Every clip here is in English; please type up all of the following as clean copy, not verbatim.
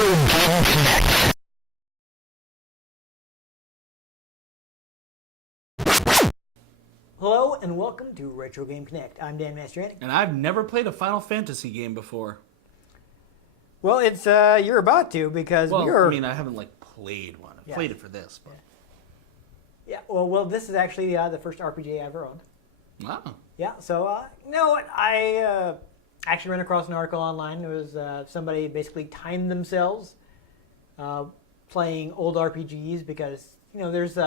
Game Connect. Hello and welcome to Retro Game Connect. I'm Dan Mastriani. And I've never played a Final Fantasy game before. Well, it's you're about to because I mean, I haven't played one. I've Yeah. played it for this, but Yeah. Well, this is actually the first RPG I ever owned. wow. Yeah. So you know what? I actually ran across an article online. It was somebody basically timed themselves playing old RPGs because there's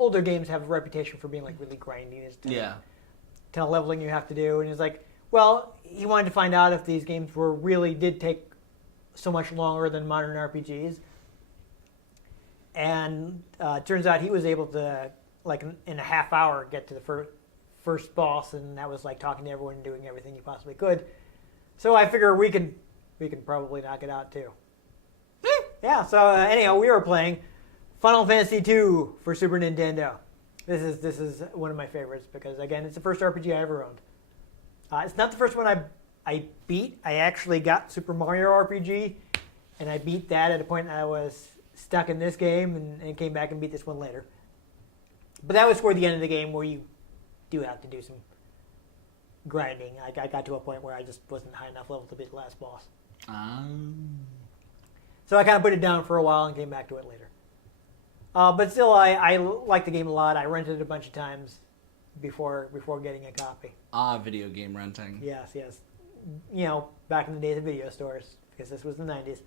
older games have a reputation for being really grindy. There's ton of leveling you have to do, and he's like, well, he wanted to find out if these games did take so much longer than modern RPGs. And turns out he was able to, in a half hour, get to the first boss, and that was talking to everyone and doing everything you possibly could. So I figure we can probably knock it out too. Yeah. So anyhow, we were playing Final Fantasy II for Super Nintendo. This is one of my favorites because again, it's the first RPG I ever owned. It's not the first one I beat. I actually got Super Mario RPG, and I beat that at a point I was stuck in this game and came back and beat this one later. But that was toward the end of the game where you do have to do some grinding. I got to a point where I just wasn't high enough level to beat the last boss. So I kind of put it down for a while and came back to it later. But still, I like the game a lot. I rented it a bunch of times before getting a copy. Video game renting. Yes. Back in the days of video stores, because this was the 90s.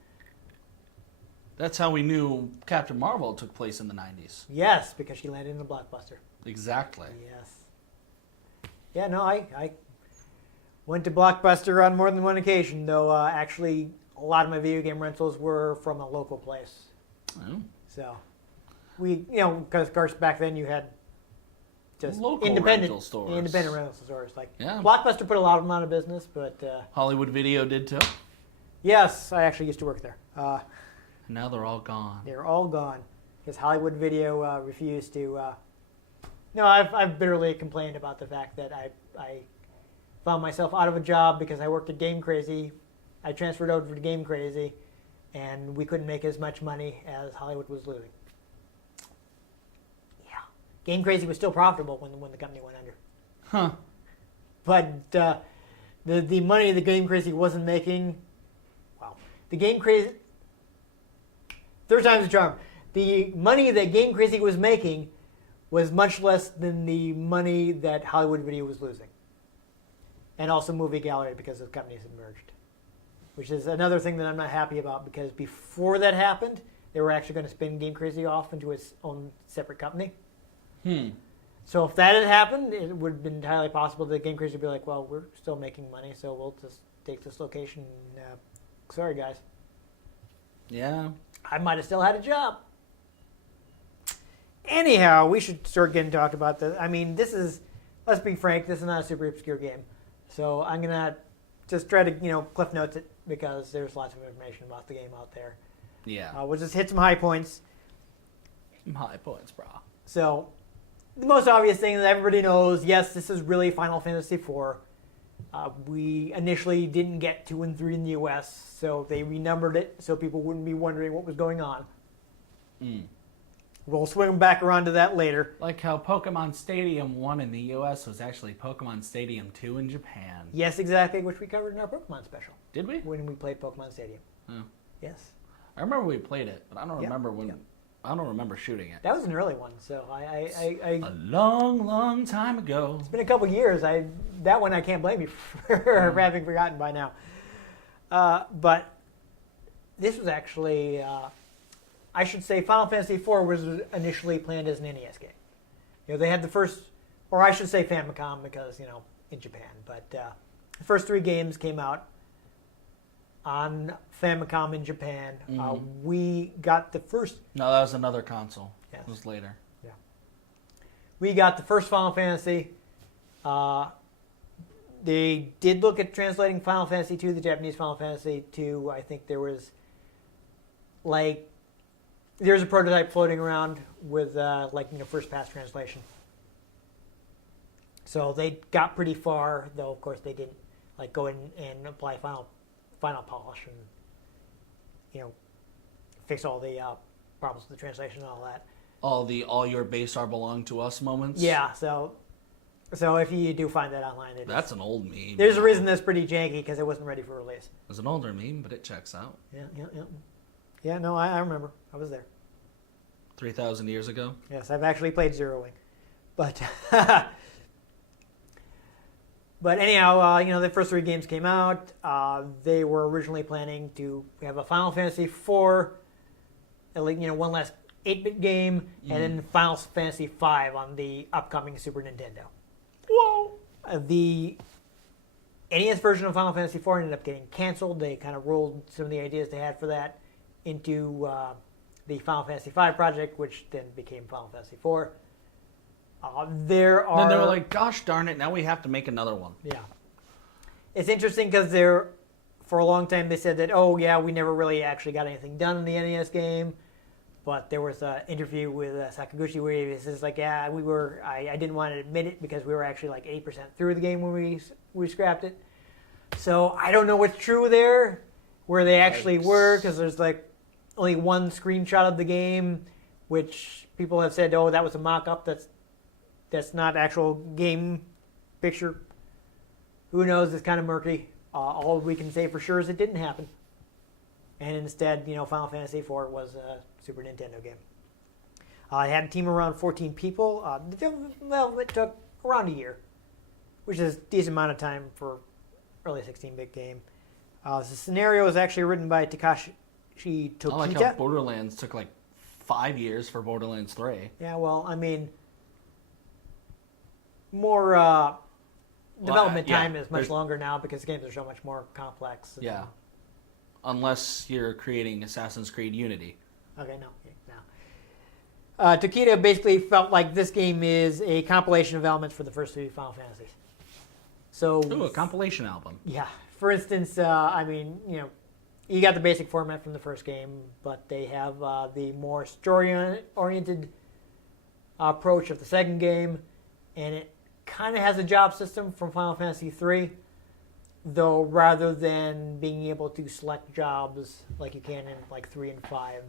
That's how we knew Captain Marvel took place in the 90s. Yes, because she landed in a blockbuster. Exactly. Yes. Yeah, no, I went to Blockbuster on more than one occasion, though actually a lot of my video game rentals were from a local place. Oh. So, because of course back then you had just Local independent rental stores. Independent rental stores. Yeah. Blockbuster put a lot of them out of business, but Hollywood Video did too. yes, I actually used to work there. And now they're all gone. They're all gone because Hollywood Video refused to. No, I've bitterly complained about the fact that I found myself out of a job because I worked at Game Crazy. I transferred over to Game Crazy, and we couldn't make as much money as Hollywood was losing. Yeah, Game Crazy was still profitable when the company went under. Huh. But the money the Game Crazy wasn't making, wow, the Game Crazy. Third time's a charm. The money that Game Crazy was making was much less than the money that Hollywood Video was losing. And also Movie Gallery because the companies had merged. Which is another thing that I'm not happy about because before that happened, they were actually going to spin Game Crazy off into its own separate company. So if that had happened, it would have been entirely possible that Game Crazy would be like, well, we're still making money, so we'll just take this location. Sorry, guys. Yeah. I might have still had a job. Anyhow, we should start getting talked about this. I mean, let's be frank, this is not a super obscure game. So I'm going to just try to, cliff notes it because there's lots of information about the game out there. Yeah. We'll just hit some high points. Some high points, bro. So the most obvious thing that everybody knows, yes, this is really Final Fantasy IV. We initially didn't get 2 and 3 in the US, so they renumbered it so people wouldn't be wondering what was going on. We'll swing back around to that later. Like how Pokemon Stadium 1 in the US was actually Pokemon Stadium 2 in Japan. Yes, exactly, which we covered in our Pokemon special. Did we? When we played Pokemon Stadium. Oh. Yes. I remember we played it, but I don't Yep. remember when. Yep. I don't remember shooting it. That was an early one, so A long, long time ago. it's been a couple years. That one I can't blame you for having forgotten by now. But this was actually, I should say, Final Fantasy IV was initially planned as an NES game. They had the first, or I should say Famicom because in Japan. But the first 3 games came out on Famicom in Japan. We got the first. No, that was another console. Yes. It was later. Yeah. We got the first Final Fantasy. They did look at translating Final Fantasy II, the Japanese Final Fantasy II. I think there was there's a prototype floating around with first pass translation. So they got pretty far, though of course they didn't go in and apply final polish and fix all the problems with the translation and all that. All your base are belong to us moments. Yeah, so if you do find that online, That's an old meme. there's a reason that's pretty janky because it wasn't ready for release. It's an older meme, but it checks out. Yeah, no, I remember. I was there. 3,000 years ago. Yes, I've actually played Zero Wing. But but anyhow, the first 3 games came out. They were originally planning to have a Final Fantasy IV, one last 8-bit game, and then Final Fantasy V on the upcoming Super Nintendo. Whoa! The NES version of Final Fantasy IV ended up getting canceled. They kind of rolled some of the ideas they had for that into the Final Fantasy V project, which then became Final Fantasy IV. Then they were like, gosh darn it, now we have to make another one. Yeah. It's interesting because for a long time they said that, we never really actually got anything done in the NES game. But there was an interview with Sakaguchi where he says, like, I didn't want to admit it because we were actually like 8% through the game when we scrapped it. So I don't know what's true there, where they actually were, because there's like only one screenshot of the game, which people have said, that was a mock-up. That's not actual game picture. Who knows? It's kind of murky. All we can say for sure is it didn't happen. And instead, Final Fantasy IV was a Super Nintendo game. It had a team of around 14 people. The development took around a year, which is a decent amount of time for early 16-bit game. The scenario was actually written by Takashi Tokita. I like how Borderlands took like 5 years for Borderlands 3. Yeah, well, I mean, more development time is much longer now because games are so much more complex. Yeah. Unless you're creating Assassin's Creed Unity. Okay, no. Tokita basically felt like this game is a compilation of elements for the first 3 Final Fantasies. So, a compilation album. Yeah. For instance, you got the basic format from the first game, but they have the more story-oriented approach of the second game, and it kind of has a job system from Final Fantasy III. Though rather than being able to select jobs like you can in like 3 and 5,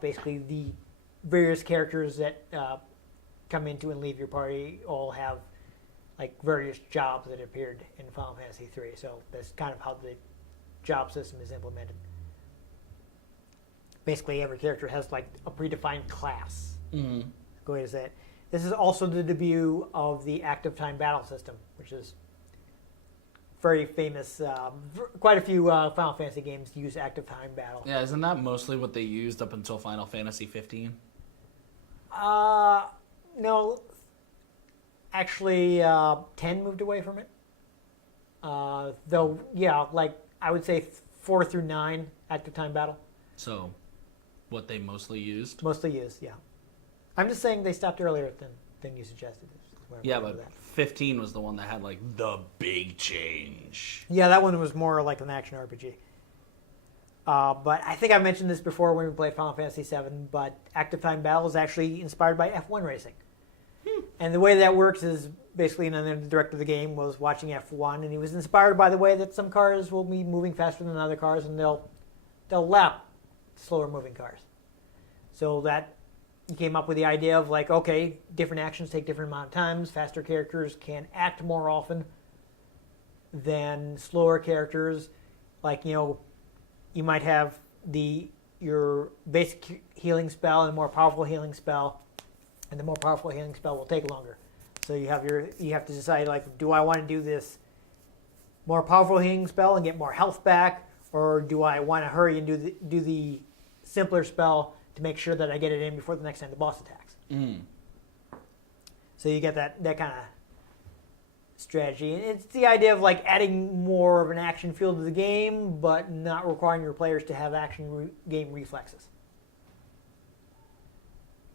basically the various characters that come into and leave your party all have like various jobs that appeared in Final Fantasy III. So that's kind of how the job system is implemented. Basically, every character has like a predefined class. Mm-hmm. Go ahead and say it. This is also the debut of the active time battle system, which is very famous. Quite a few Final Fantasy games use active time battle. Yeah, isn't that mostly what they used up until Final Fantasy 15? No. Actually, 10 moved away from it. Though, yeah, like I would say 4 through 9 active time battle. So, what they mostly used? Mostly used, yeah. I'm just saying they stopped earlier than you suggested. Yeah, but 15 was the one that had like the big change. Yeah, that one was more like an action RPG. But I think I mentioned this before when we played Final Fantasy VII, but active time battle is actually inspired by F1 racing. And the way that works is basically, the director of the game was watching F1, and he was inspired by the way that some cars will be moving faster than other cars, and they'll lap slower moving cars. So that he came up with the idea of like, okay, different actions take different amount of times. Faster characters can act more often than slower characters. Like, you might have your basic healing spell and a more powerful healing spell, and the more powerful healing spell will take longer. So you have to decide, like, do I want to do this more powerful healing spell and get more health back, or do I want to hurry and do the simpler spell to make sure that I get it in before the next time the boss attacks? So you get that kind of strategy. And it's the idea of like adding more of an action feel to the game, but not requiring your players to have action game reflexes.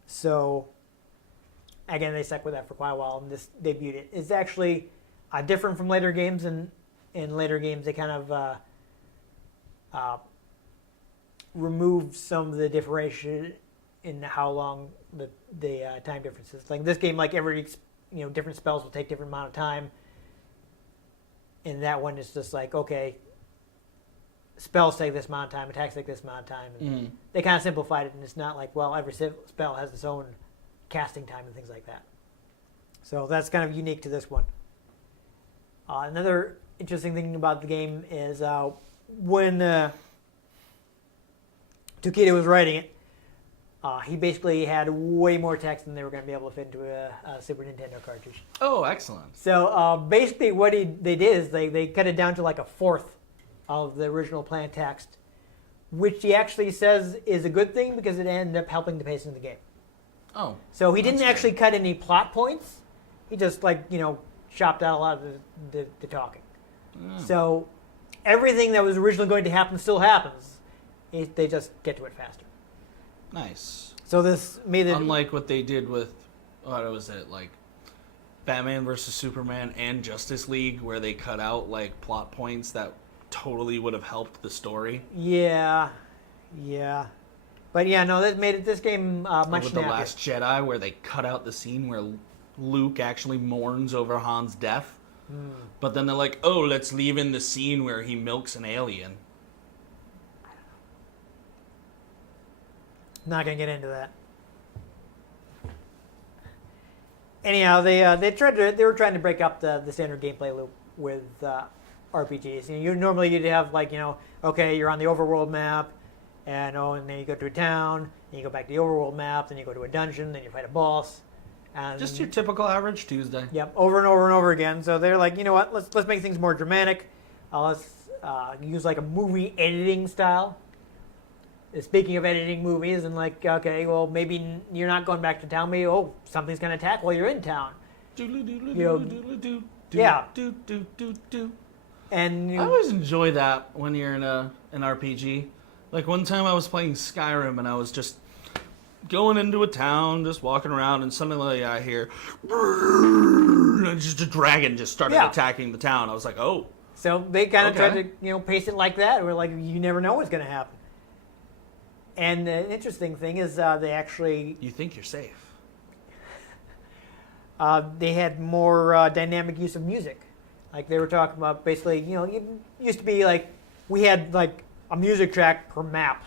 So again, they stuck with that for quite a while, and this debuted it. It's actually different from later games, and in later games they kind of removed some of the differentiation in how long the time differences. Like this game, like every different spells will take different amount of time. And that one is just like, okay, spells take this amount of time, attacks take this amount of time. And they kind of simplified it, and it's not like, well, every spell has its own casting time and things like that. So that's kind of unique to this one. Another interesting thing about the game is when Tokido was writing it, he basically had way more text than they were going to be able to fit into a Super Nintendo cartridge. Oh, excellent. So basically what they did is they cut it down to like a fourth of the original planned text, which he actually says is a good thing because it ended up helping the pacing of the game. Oh. So he didn't good. actually cut any plot points. He just chopped out a lot of the talking. Oh. So everything that was originally going to happen still happens. They just get to it faster. Nice. So this made it... Unlike what they did with, what was it, like Batman versus Superman and Justice League, where they cut out like plot points that totally would have helped the story. Yeah. But yeah, no, that made this game much With The snappier. Last Jedi, where they cut out the scene where Luke actually mourns over Han's death. But then they're like, oh, let's leave in the scene where he milks an alien. Not gonna get into that. Anyhow, they were trying to break up the standard gameplay loop with RPGs. You'd have okay, you're on the overworld map, and then you go to a town, then you go back to the overworld map, then you go to a dungeon, then you fight a boss. And Just your typical average Tuesday. Yep, over and over and over again. So they're like, you know what? Let's make things more dramatic. Let's use like a movie editing style. Speaking of editing movies, and okay, well, maybe you're not going back to town. Maybe something's going to attack while you're in town. Yeah. And I always enjoy that when you're in an RPG. Like one time I was playing Skyrim and I was just going into a town, just walking around, and suddenly I hear and just a dragon just started attacking the town. I was like, oh. So they kind of tried to pace it like that. Where you never know what's going to happen. And the interesting thing is they actually... You think you're safe. They had more dynamic use of music. Like they were talking about basically, it used to be like we had like a music track per map.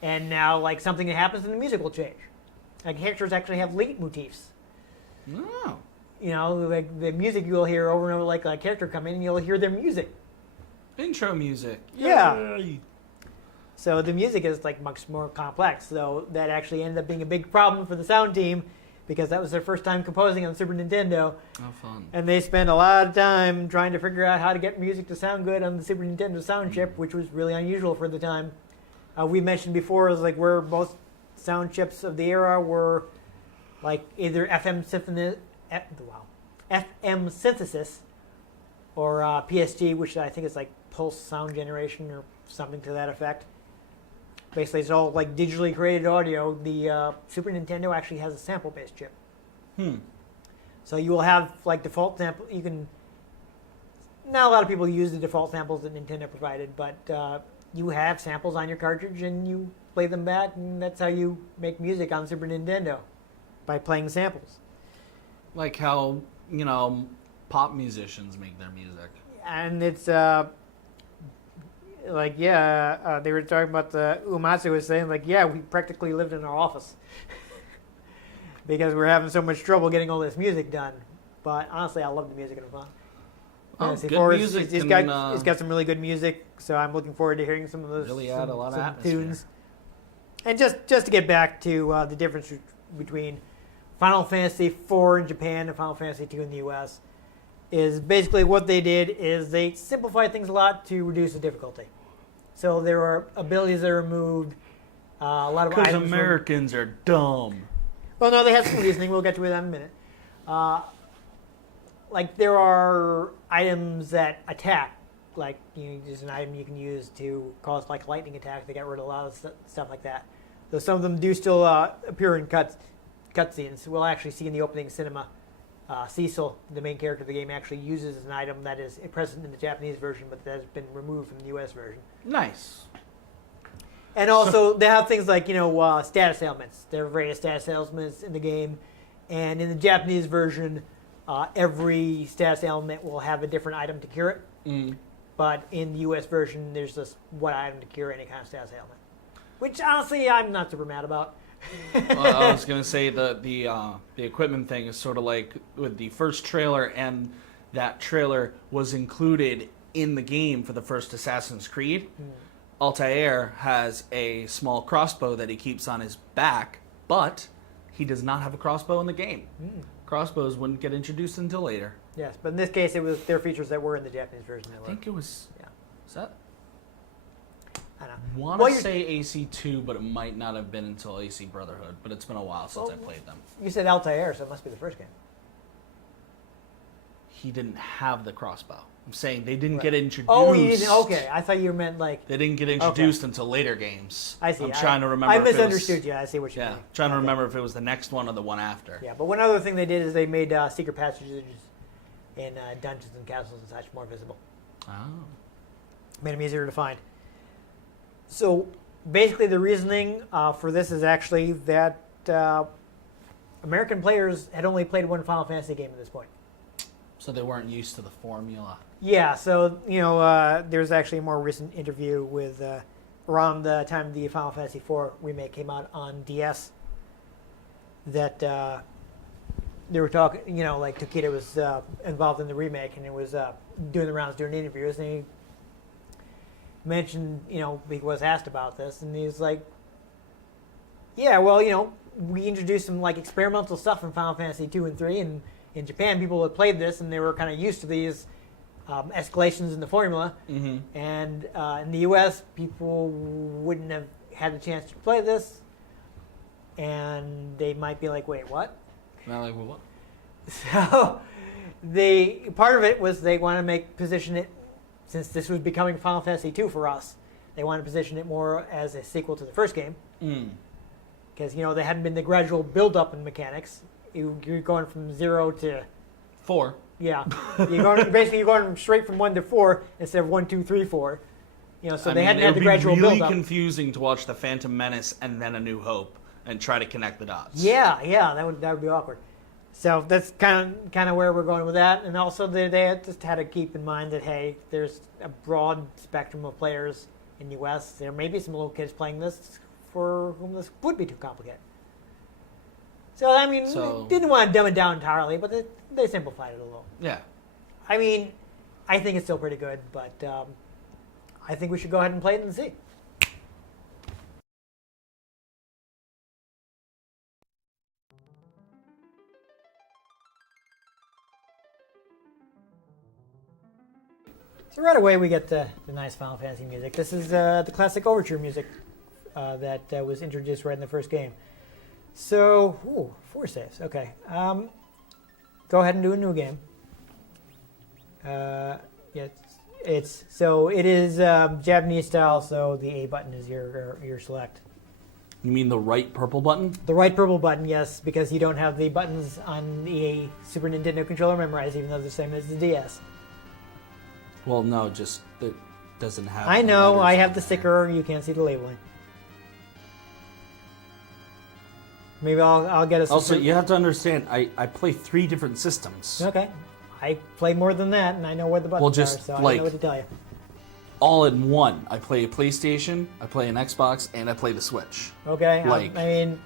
And now like something that happens and the music will change. Like characters actually have leitmotifs. Oh. Like the music you'll hear over and over, like a character come in and you'll hear their music. Intro music. Yeah. Yay. So the music is like much more complex. So that actually ended up being a big problem for the sound team because that was their first time composing on the Super Nintendo. Oh, fun. And they spent a lot of time trying to figure out how to get music to sound good on the Super Nintendo sound chip, which was really unusual for the time. We mentioned before is like where most sound chips of the era were like either FM synthesis or PSG, which I think is like pulse sound generation or something to that effect. Basically, it's all like digitally created audio. The Super Nintendo actually has a sample-based chip. So you will have like default sample. You can. Not a lot of people use the default samples that Nintendo provided, but you have samples on your cartridge and you play them back, and that's how you make music on Super Nintendo, by playing samples. Like how pop musicians make their music. And it's they were talking about Uematsu was saying we practically lived in our office because we're having so much trouble getting all this music done. But honestly, I love the music and fun. Good music. He's got some really good music, so I'm looking forward to hearing some of those. Really add a lot of atmosphere. Tunes. And just to get back to the difference between Final Fantasy IV in Japan and Final Fantasy II in the US, is basically what they did is they simplified things a lot to reduce the difficulty. So there are abilities that are removed, a lot of items. Because Americans are dumb. Well, no, they have some reasoning. We'll get to that in a minute. There are items that attack. Like, there's an item you can use to cause like lightning attack. They got rid of a lot of stuff like that. Though some of them do still appear in cutscenes. We'll actually see in the opening cinema. Cecil, the main character of the game, actually uses an item that is present in the Japanese version, but that has been removed from the U.S. version. Nice. And also, they have things like, status ailments. There are various status ailments in the game. And in the Japanese version, every status ailment will have a different item to cure it. but in the U.S. version, there's this what item to cure any kind of status ailment, which honestly I'm not super mad about. Well, I was gonna say the equipment thing is sort of like with the first trailer, and that trailer was included in the game for the first Assassin's Creed. Altair has a small crossbow that he keeps on his back, but he does not have a crossbow in the game. Crossbows wouldn't get introduced until later. Yes, but in this case, it was their features that were in the Japanese version. I think it was. Yeah. Is that? I don't know. Want to say AC2, but it might not have been until AC Brotherhood. But it's been a while since I played them. You said Altair, so it must be the first game. He didn't have the crossbow. I'm saying they didn't get introduced. Oh, you didn't, okay. I thought you meant like... They didn't get introduced until later games. I see. I'm trying to remember. I misunderstood you. I see what you mean. Trying to remember if it was the next one or the one after. Yeah, but one other thing they did is they made secret passages in dungeons and castles and such more visible. Oh. Made them easier to find. So basically the reasoning for this is actually that American players had only played one Final Fantasy game at this point. So they weren't used to the formula. Yeah, so, there's actually a more recent interview with around the time the Final Fantasy IV remake came out on DS that they were talking, like Takeda was involved in the remake and it was doing the rounds during interviews, and he mentioned, he was asked about this, and he's like, yeah, well, we introduced some like experimental stuff in Final Fantasy 2 and 3, and in Japan people had played this and they were kind of used to these escalations in the formula, and in the US people wouldn't have had the chance to play this, and they might be like, wait, what? Not like, well, what? So part of it was they want to position it, since this was becoming Final Fantasy 2 for us, they want to position it more as a sequel to the first game, because they hadn't been the gradual build up in mechanics. You're going from 0 to 4. Yeah, you're going straight from 1 to 4 instead of 1, 2, 3, 4. So they hadn't had the gradual build up. It would be really confusing to watch the Phantom Menace and then A New Hope and try to connect the dots. Yeah, that would be awkward. So that's kind of where we're going with that, and also they just had to keep in mind that hey, there's a broad spectrum of players in the U.S. There may be some little kids playing this for whom this would be too complicated. So they didn't want to dumb it down entirely, but they simplified it a little. Yeah. I think it's still pretty good, but I think we should go ahead and play it and see. So right away we get the nice Final Fantasy music. This is the classic overture music that was introduced right in the first game. So, 4 saves. Okay. Go ahead and do a new game. It is Japanese style. So the A button is your select. You mean the right purple button? The right purple button, yes, because you don't have the buttons on the Super Nintendo controller memorized, even though they're the same as the DS. Well, no, just it doesn't have. I know. I have the sticker. You can't see the labeling. Maybe I'll get a... Also, you have to understand, I play 3 different systems. Okay. I play more than that, and I know where the buttons are, so I don't know what to tell you. All in one. I play a PlayStation, I play an Xbox, and I play the Switch. Okay.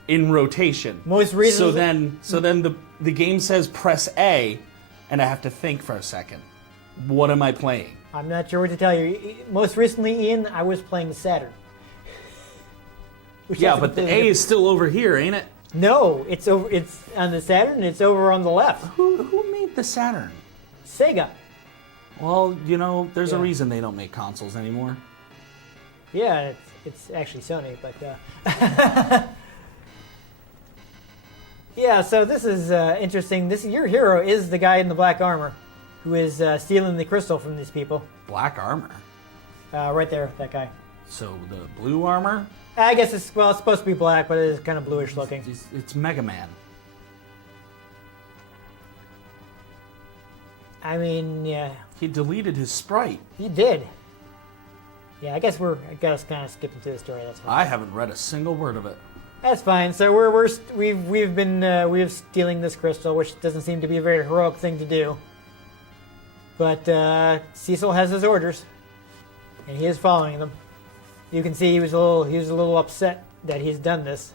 In rotation. Most recently... So then the game says press A, and I have to think for a second. What am I playing? I'm not sure what to tell you. Most recently, Ian, I was playing the Saturn. Yeah, but the A is still over here, ain't it? No, it's over. It's on the Saturn. It's over on the left. Who made the Saturn? Sega. Well, there's a reason they don't make consoles anymore. Yeah, it's actually Sony, but yeah. So this is interesting. Your hero is the guy in the black armor, who is stealing the crystal from these people. Black armor. Right there, that guy. So the blue armor. I guess it's supposed to be black, but it is kind of bluish looking. It's Mega Man. Yeah. He deleted his sprite. He did. Yeah, I guess I guess kind of skipping through the story. That's fine. I haven't read a single word of it. That's fine. So we've been stealing this crystal, which doesn't seem to be a very heroic thing to do. But Cecil has his orders. and he is following them. You can see he was a little upset that he's done this.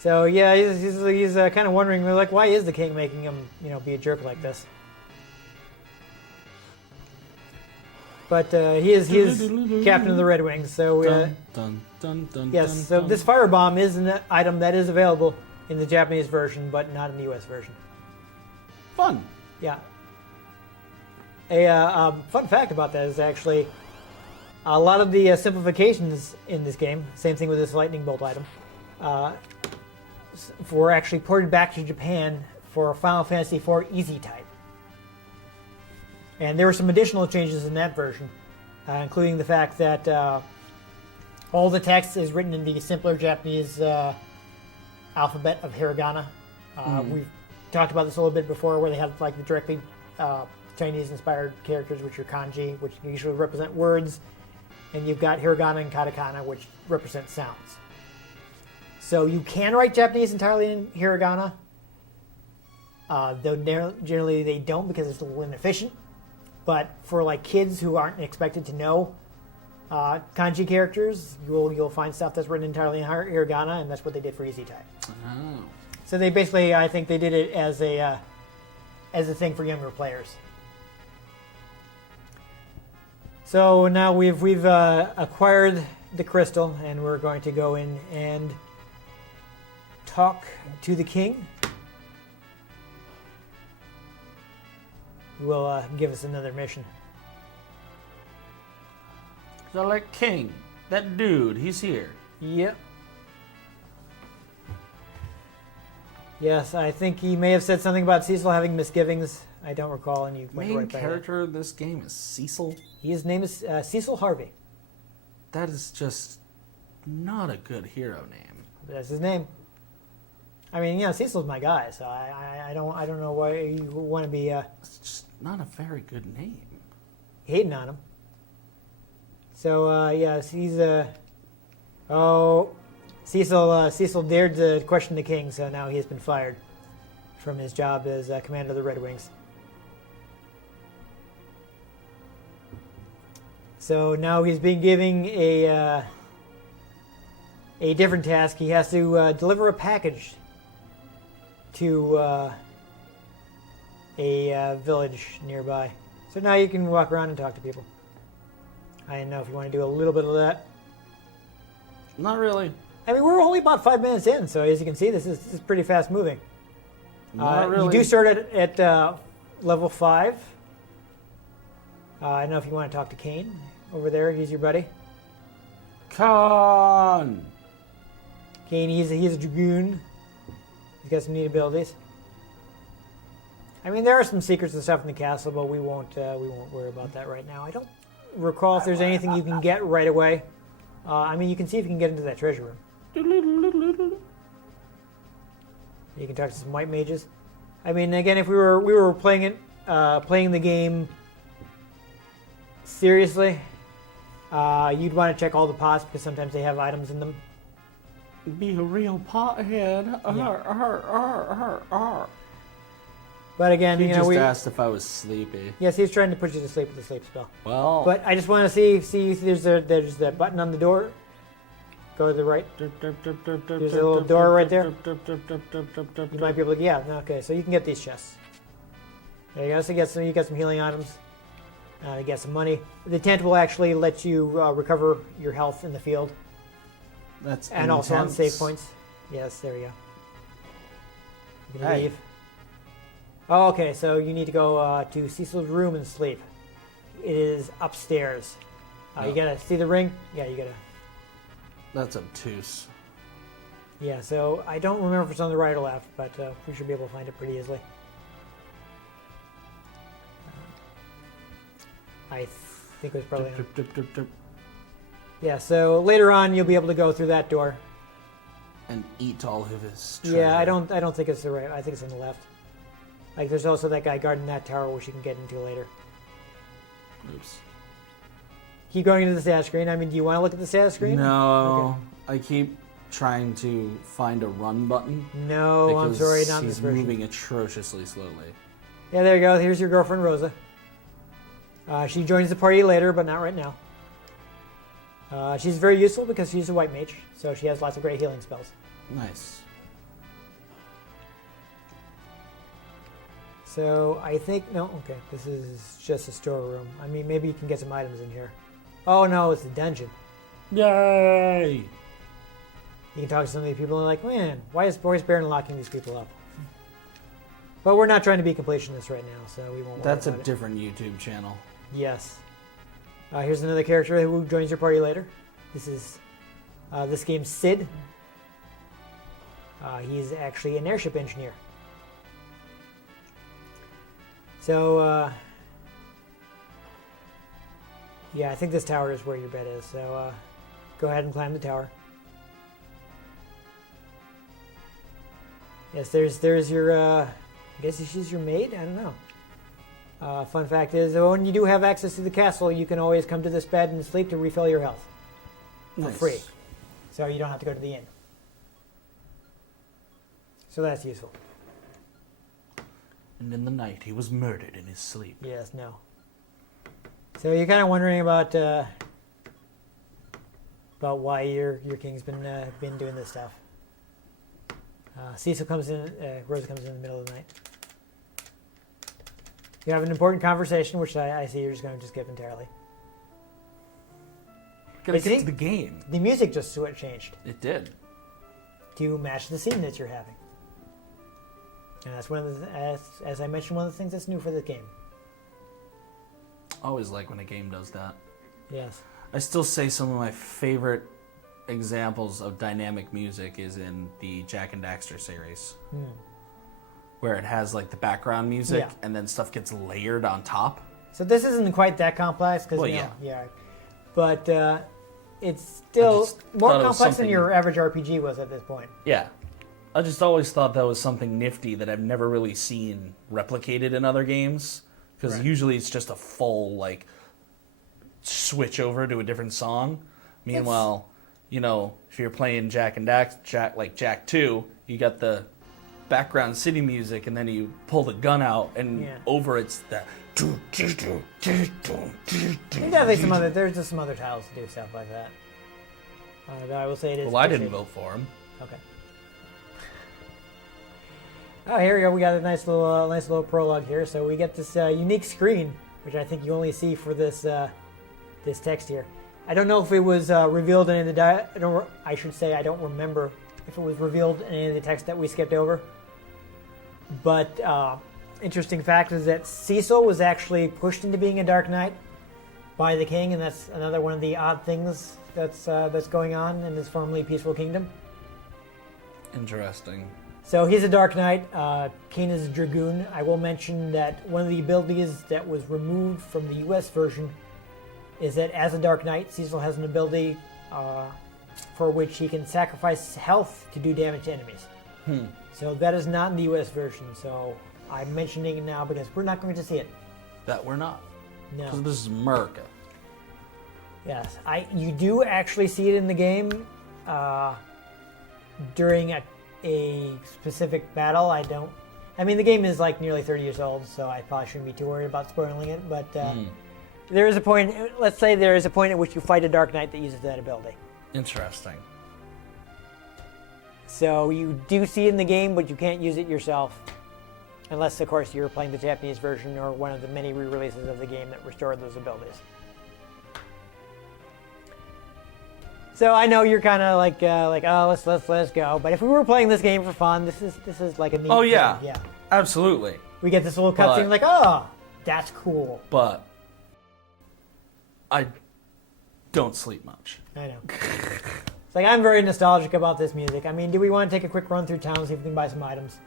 So yeah, he's kind of wondering, like, why is the king making him, be a jerk like this? But he is captain of the Red Wings. So yes, so this firebomb is an item that is available in the Japanese version, but not in the U.S. version. Fun. Yeah. A fun fact about that is actually a lot of the simplifications in this game, same thing with this lightning bolt item, were actually ported back to Japan for Final Fantasy IV Easy Type. And there were some additional changes in that version, including the fact that all the text is written in the simpler Japanese alphabet of hiragana. We've talked about this a little bit before, where they have like the directly Chinese-inspired characters, which are kanji, which usually represent words, and you've got hiragana and katakana, which represent sounds. So you can write Japanese entirely in hiragana, though generally they don't because it's a little inefficient. But for like kids who aren't expected to know kanji characters, you'll find stuff that's written entirely in hiragana, and that's what they did for Easy Type. Oh. So they basically, I think they did it as a thing for younger players. So now we've acquired the crystal, and we're going to go in and talk to the king. Who will give us another mission. So like King, that dude, he's here. Yep. Yes, I think he may have said something about Cecil having misgivings. I don't recall, and you went Main right by character of this game is Cecil. His name is Cecil Harvey. That is just not a good hero name. That's his name. I mean, Cecil's my guy, so I don't know why you want to be It's just not a very good name. hating on him. So yes, he's Cecil dared to question the king, so now he has been fired from his job as commander of the Red Wings. So now he's been given a different task. He has to deliver a package to a village nearby. So now you can walk around and talk to people. I don't know if you want to do a little bit of that. Not really. I mean, we're only about 5 minutes in, so as you can see, this is pretty fast moving. Not really. You do start at level 5. I don't know if you want to talk to Kane over there. He's your buddy. Khan. Kane, he's a dragoon. He's got some neat abilities. I mean, there are some secrets and stuff in the castle, but we won't worry about that right now. I don't recall if there's anything you can get right away. I mean, you can see if you can get into that treasure room. You can talk to some white mages. I mean, again, if we were playing the game seriously, you'd want to check all the pots because sometimes they have items in them. Be a real pothead. Yeah. But again, He just we asked if I was sleepy. yes, he's trying to put you to sleep with the sleep spell. Well, But I just want to see if there's that button on the door. Go to the right. there's a little door right there. You might be able to. Yeah. Okay. So you can get these chests. There you go. So you get some healing items. You get some money. The tent will actually let you recover your health in the field, That's and also on intense. save points. Yes. There we go. You can Hey. leave. Oh, okay. So you need to go to Cecil's room and sleep. It is upstairs. You gotta see the ring. Yeah. You gotta. That's obtuse. Yeah, so I don't remember if it's on the right or left, but we should be able to find it pretty easily. I think it was probably on. Yeah, so later on you'll be able to go through that door. And eat all of his treasure. Yeah, I don't think it's the right. I think it's on the left. Like there's also that guy guarding that tower which you can get into later. Oops. Keep going into the status screen. I mean, do you want to look at the status screen? No, I keep trying to find a run button. No, I'm sorry, not in he's this version. moving atrociously slowly. Yeah, there you go. Here's your girlfriend, Rosa. She joins the party later, but not right now. She's very useful because she's a white mage, so she has lots of great healing spells. Nice. So I think, no, okay, this is just a storeroom. I mean, maybe you can get some items in here. Oh no, it's a dungeon. Yay! You can talk to some of these people and like, man, why is Boris Baron locking these people up? But we're not trying to be completionists right now, so we won't worry That's a about it. different YouTube channel. Yes. Here's another character who joins your party later. This is this game's Sid. He's actually an airship engineer. So, yeah, I think this tower is where your bed is. So, go ahead and climb the tower. Yes, there's your, I guess she's your maid? I don't know. Fun fact is, when you do have access to the castle, you can always come to this bed and sleep to refill your health. For free. So you don't have to go to the inn. So that's useful. And in the night, he was murdered in his sleep. Yes, no. So you're kind of wondering about why your king's been doing this stuff. Cecil comes in, Rosa comes in the middle of the night. You have an important conversation, which I see you're just going to just skip entirely. Gotta get to the game. The music just changed It did. to match the scene that you're having. And that's one of the, as I mentioned, one of the things that's new for the game. Always like when a game does that. Yes. I still say some of my favorite examples of dynamic music is in the Jack and Daxter series. Where it has like the background music Yeah. and then stuff gets layered on top. So this isn't quite that complex because yeah. But it's still just more thought it was complex than something- your average RPG was at this point. Yeah. I just always thought that was something nifty that I've never really seen replicated in other games. Because Right. usually it's just a full, like, switch over to a different song. Meanwhile, you know, if you're playing Jack 2, you got the background city music, and then you pull the gun out, and over it's that. There's definitely some other. There's just some other titles to do stuff like that. But I will say it is. Well, I didn't vote for him. Okay. Oh, here we go. We got a nice little prologue here. So we get this unique screen, which I think you only see for this this text here. I don't know if it was revealed in any of the I should say I don't remember if it was revealed in any of the text that we skipped over. But interesting fact is that Cecil was actually pushed into being a Dark Knight by the king, and that's another one of the odd things that's going on in this formerly peaceful kingdom. Interesting. So he's a Dark Knight. Kane is a Dragoon. I will mention that one of the abilities that was removed from the US version is that as a Dark Knight, Cecil has an ability for which he can sacrifice health to do damage to enemies. So that is not in the US version. So I'm mentioning it now because we're not going to see it. That we're not. No. Because this is America. Yes, you do actually see it in the game during a specific battle. I mean, the game is like nearly 30 years old, so I probably shouldn't be too worried about spoiling it. But there is a point. Let's say there is a point at which you fight a Dark Knight that uses that ability. Interesting. So you do see it in the game, but you can't use it yourself, unless, of course, you're playing the Japanese version or one of the many re-releases of the game that restore those abilities. So I know you're kind of like oh let's go. But if we were playing this game for fun, this is like a neat Oh yeah, thing. Yeah. Absolutely. We get this little cutscene like, oh, that's cool. But I don't sleep much. I know. It's like I'm very nostalgic about this music. I mean, do we want to take a quick run through town, see if we can buy some items?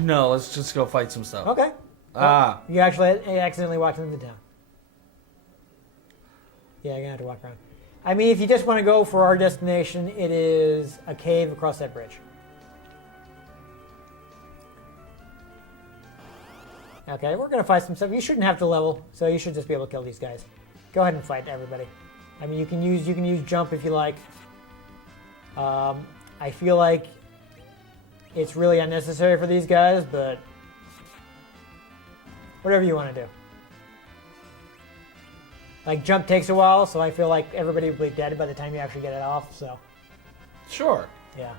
No, let's just go fight some stuff. Okay. You actually accidentally walked into town. Yeah, you're gonna have to walk around. I mean, if you just want to go for our destination, it is a cave across that bridge. Okay, we're gonna fight some stuff. You shouldn't have to level, so you should just be able to kill these guys. Go ahead and fight everybody. I mean, you can use jump if you like. I feel like it's really unnecessary for these guys, but Whatever you want to do. Like, jump takes a while, so I feel like everybody will be dead by the time you actually get it off, so. Sure. Yeah.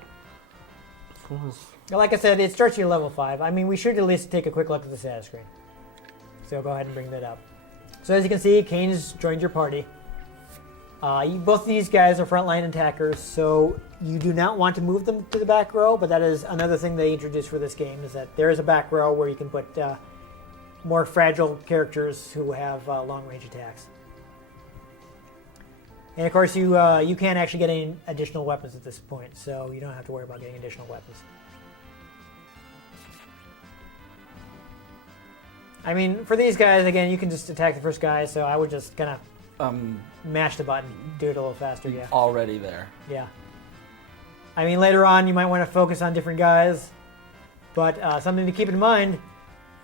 Of course. Like I said, it starts you at level 5. I mean, we should at least take a quick look at the status screen. So go ahead and bring that up. So as you can see, Kane's joined your party. Both of these guys are frontline attackers, so you do not want to move them to the back row, but that is another thing they introduced for this game, is that there is a back row where you can put more fragile characters who have long-range attacks. And of course, you can't actually get any additional weapons at this point, so you don't have to worry about getting additional weapons. I mean, for these guys, again, you can just attack the first guy, so I would just kind of mash the button, do it a little faster, yeah. Already there. Yeah. I mean, later on, you might want to focus on different guys, but something to keep in mind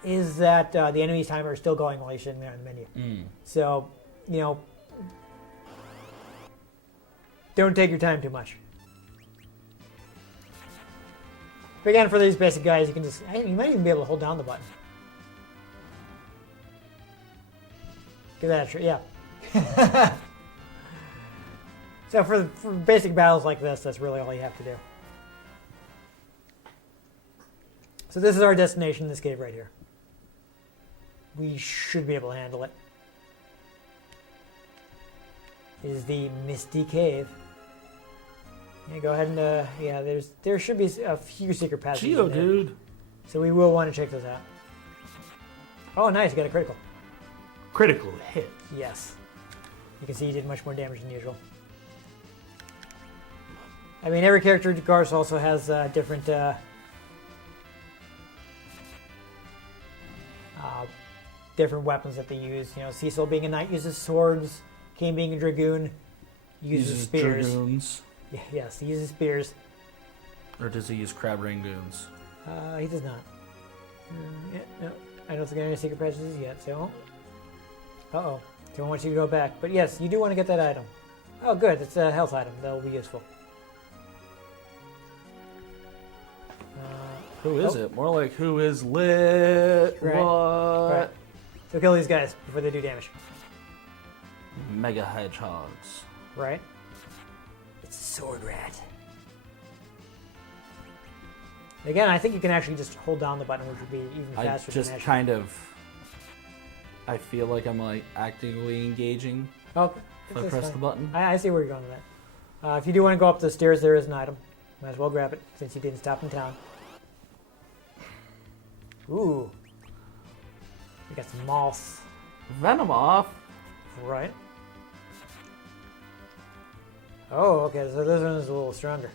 is that the enemy's timer is still going while you're sitting there in the menu. So, you know, don't take your time too much. But again, for these basic guys, you can just, you might even be able to hold down the button. Give that a try, yeah. So for basic battles like this, that's really all you have to do. So this is our destination, this cave right here. We should be able to handle it. It is the Misty Cave. Yeah, go ahead and there should be a few secret passages. Geodude. So we will want to check those out. Oh, nice! You got a critical. Critical hit. Yes. You can see he did much more damage than usual. I mean, every character, of course, also has different different weapons that they use. You know, Cecil being a knight uses swords. Kane being a dragoon uses spears. Dragoons. Yeah, yes, he uses spears. Or does he use crab rangoons? He does not. Yeah, no, I don't think there are any secret passages yet, so... Uh-oh. Don't want you to go back. But yes, you do want to get that item. Oh, good. It's a health item. That will be useful. Who is it? More like who is lit? Right. What? Right. So kill these guys before they do damage. Mega hedgehogs. Right? It's a sword rat. Again, I think you can actually just hold down the button, which would be even faster than mashing. Kind of... I feel like I'm like actively engaging Oh, if I press the button. I see where you're going with that. If you do want to go up the stairs, there is an item. Might as well grab it since you didn't stop in town. Ooh. We got some moss. Venomoth. Right. Oh, okay, so this one is a little stronger.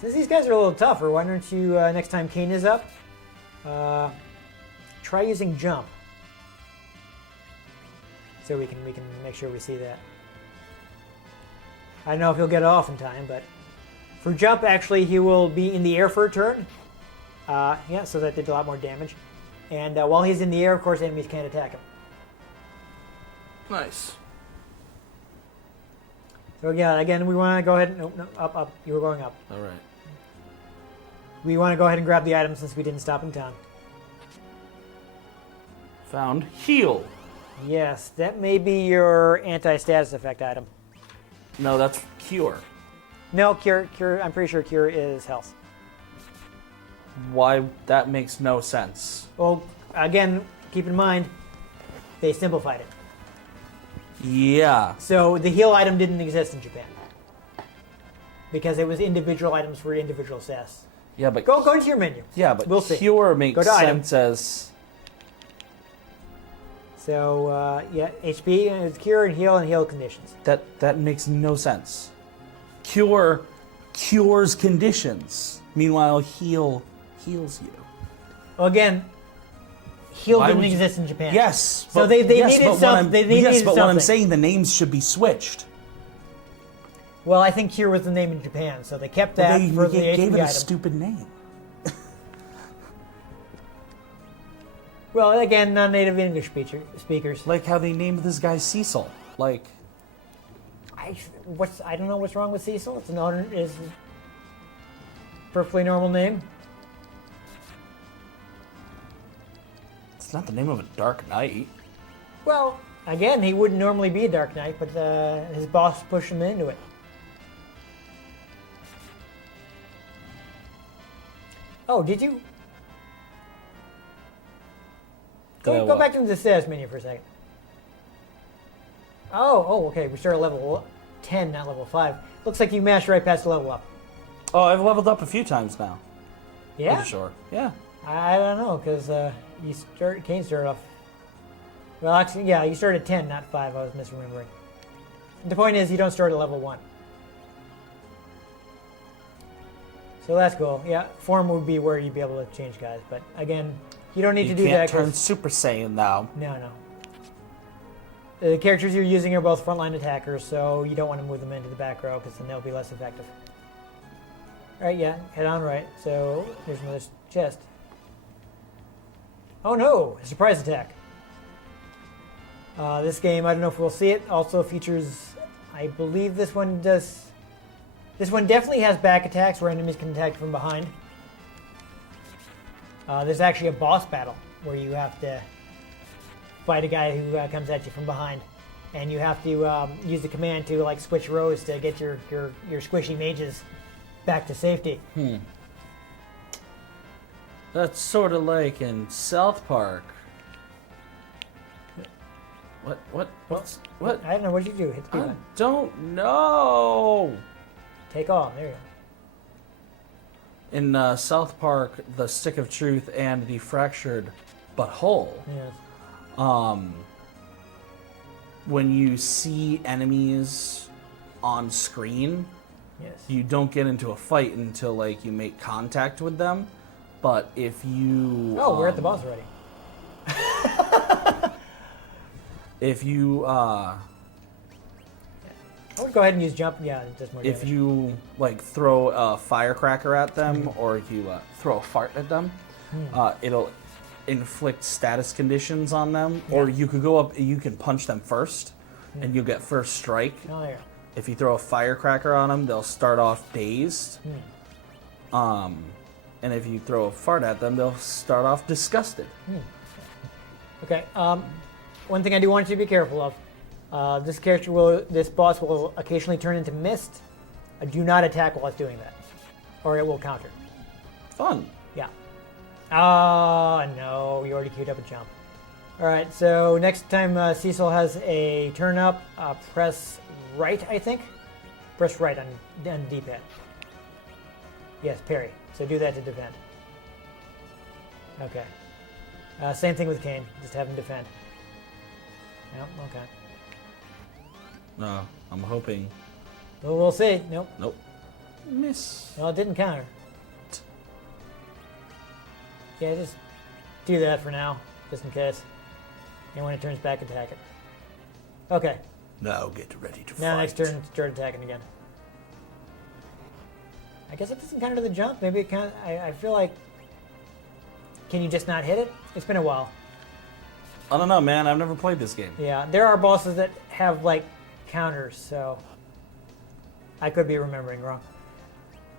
Since these guys are a little tougher, why don't you, next time Kane is up, try using jump. So we can make sure we see that. I don't know if he'll get it off in time, but for jump, actually, he will be in the air for a turn. Yeah, so that did a lot more damage. And while he's in the air, of course, enemies can't attack him. Nice. So yeah, again, we want to go ahead and... No, up. You were going up. All right. We want to go ahead and grab the item since we didn't stop in town. Found heal. Yes, that may be your anti-status effect item. No, that's cure. No, cure. I'm pretty sure cure is health. Why? That makes no sense. Well, again, keep in mind, they simplified it. Yeah. So the heal item didn't exist in Japan because it was individual items for individual stats. Yeah, but Go to your menu. yeah, but We'll see. cure makes Go to item. sense as So yeah, HP is cure and heal conditions. that makes no sense. Cure cures conditions. Meanwhile, heal heals you. Well, again, heal Why didn't would you- exist in Japan. Yes. So but- they yes, needed but what something. I'm- They needed yes, but what I'm something. saying, the names should be switched. Well, I think cure was the name in Japan, so they kept that They for the gave HP it a item. stupid name. Well, again, non-native English speakers. Like how they named this guy Cecil. Like, I don't know what's wrong with Cecil. It's a perfectly normal name. It's not the name of a Dark Knight. Well, again, he wouldn't normally be a Dark Knight, but his boss pushed him into it. Oh, did you? Go back into the status menu for a second. Oh, okay. We started at level 10, not level 5. Looks like you mashed right past the level up. Oh, I've leveled up a few times now. Yeah? Pretty sure. Yeah. I don't know, because Kane started off... Well, actually, yeah, you started at 10, not 5. I was misremembering. The point is, you don't start at level 1. So that's cool. Yeah, form would be where you'd be able to change guys. But again, you don't need to do that. You can't turn Super Saiyan now. No. The characters you're using are both frontline attackers, so you don't want to move them into the back row because then they'll be less effective. All right, yeah, head on right. So there's another chest. Oh no, a surprise attack. This game, I don't know if we'll see it, also features, I believe this one does... This one definitely has back attacks where enemies can attack from behind. There's actually a boss battle where you have to fight a guy who comes at you from behind, and you have to use the command to like switch rows to get your squishy mages back to safety. That's sort of like in South Park. What? I don't know. What did you do? Hit the B I button. don't know. Take off. There you go. In South Park, the Stick of Truth and the Fractured Butthole. Yes. When you see enemies on screen, Yes. you don't get into a fight until like you make contact with them. But if you Oh, we're at the boss already. if you I would go ahead and use jump. Yeah, it does more damage. if you like throw a firecracker at them or if you throw a fart at them, it'll inflict status conditions on them. Or you could go up, you can punch them first, and you'll get first strike. Oh, there. If you throw a firecracker on them, they'll start off dazed. And if you throw a fart at them, they'll start off disgusted. Okay. One thing I do want you to be careful of. This boss will occasionally turn into mist. Do not attack while it's doing that, or it will counter. Fun. Yeah. Oh, no, you already queued up a jump. All right, so next time Cecil has a turn up, press right, I think. Press right on the D-pad. Yes, parry. So do that to defend. Okay. Same thing with Kane. Just have him defend. Yep, okay. No, I'm hoping. Well, we'll see. Nope. Nope. Miss. Well, it didn't counter. Yeah, just do that for now, just in case. And when it turns back, attack it. Okay. Now get ready to fight. Now next turn, start attacking again. I guess it doesn't counter the jump. Maybe it counts. I feel like... Can you just not hit it? It's been a while. I don't know, man. I've never played this game. Yeah, there are bosses that have, like, counters, so... I could be remembering wrong.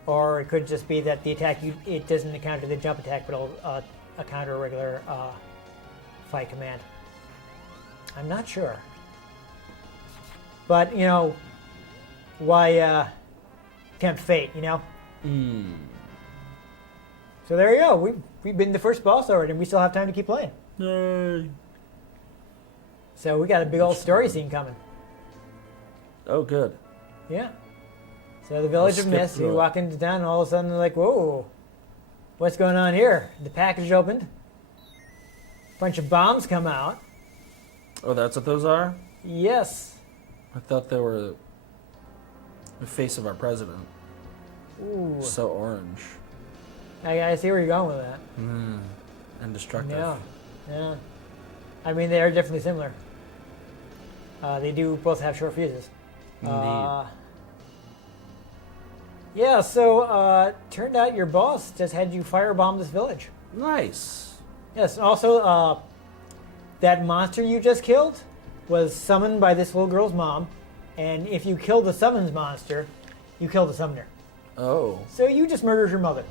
Or it could just be that the attack, it doesn't counter the jump attack, but it'll counter a regular fight command. I'm not sure. But, you know, why tempt fate, you know? So there you go. We've been the first boss already, and we still have time to keep playing. Yay. So we got a big old story scene coming. Oh, good. Yeah. So the village of skip Mist, through you it. walk into town, and all of a sudden they're like, whoa, what's going on here? The package opened. A bunch of bombs come out. Oh, that's what those are? Yes. I thought they were the face of our president. Ooh. So orange. I see where you're going with that. And destructive. Yeah. Yeah. I mean, they are definitely similar. They do both have short fuses. Indeed. Yeah, so turned out your boss just had you firebomb this village. Nice. Yes, also, that monster you just killed was summoned by this little girl's mom, and if you kill the summons monster, you kill the summoner. Oh. So you just murdered your mother.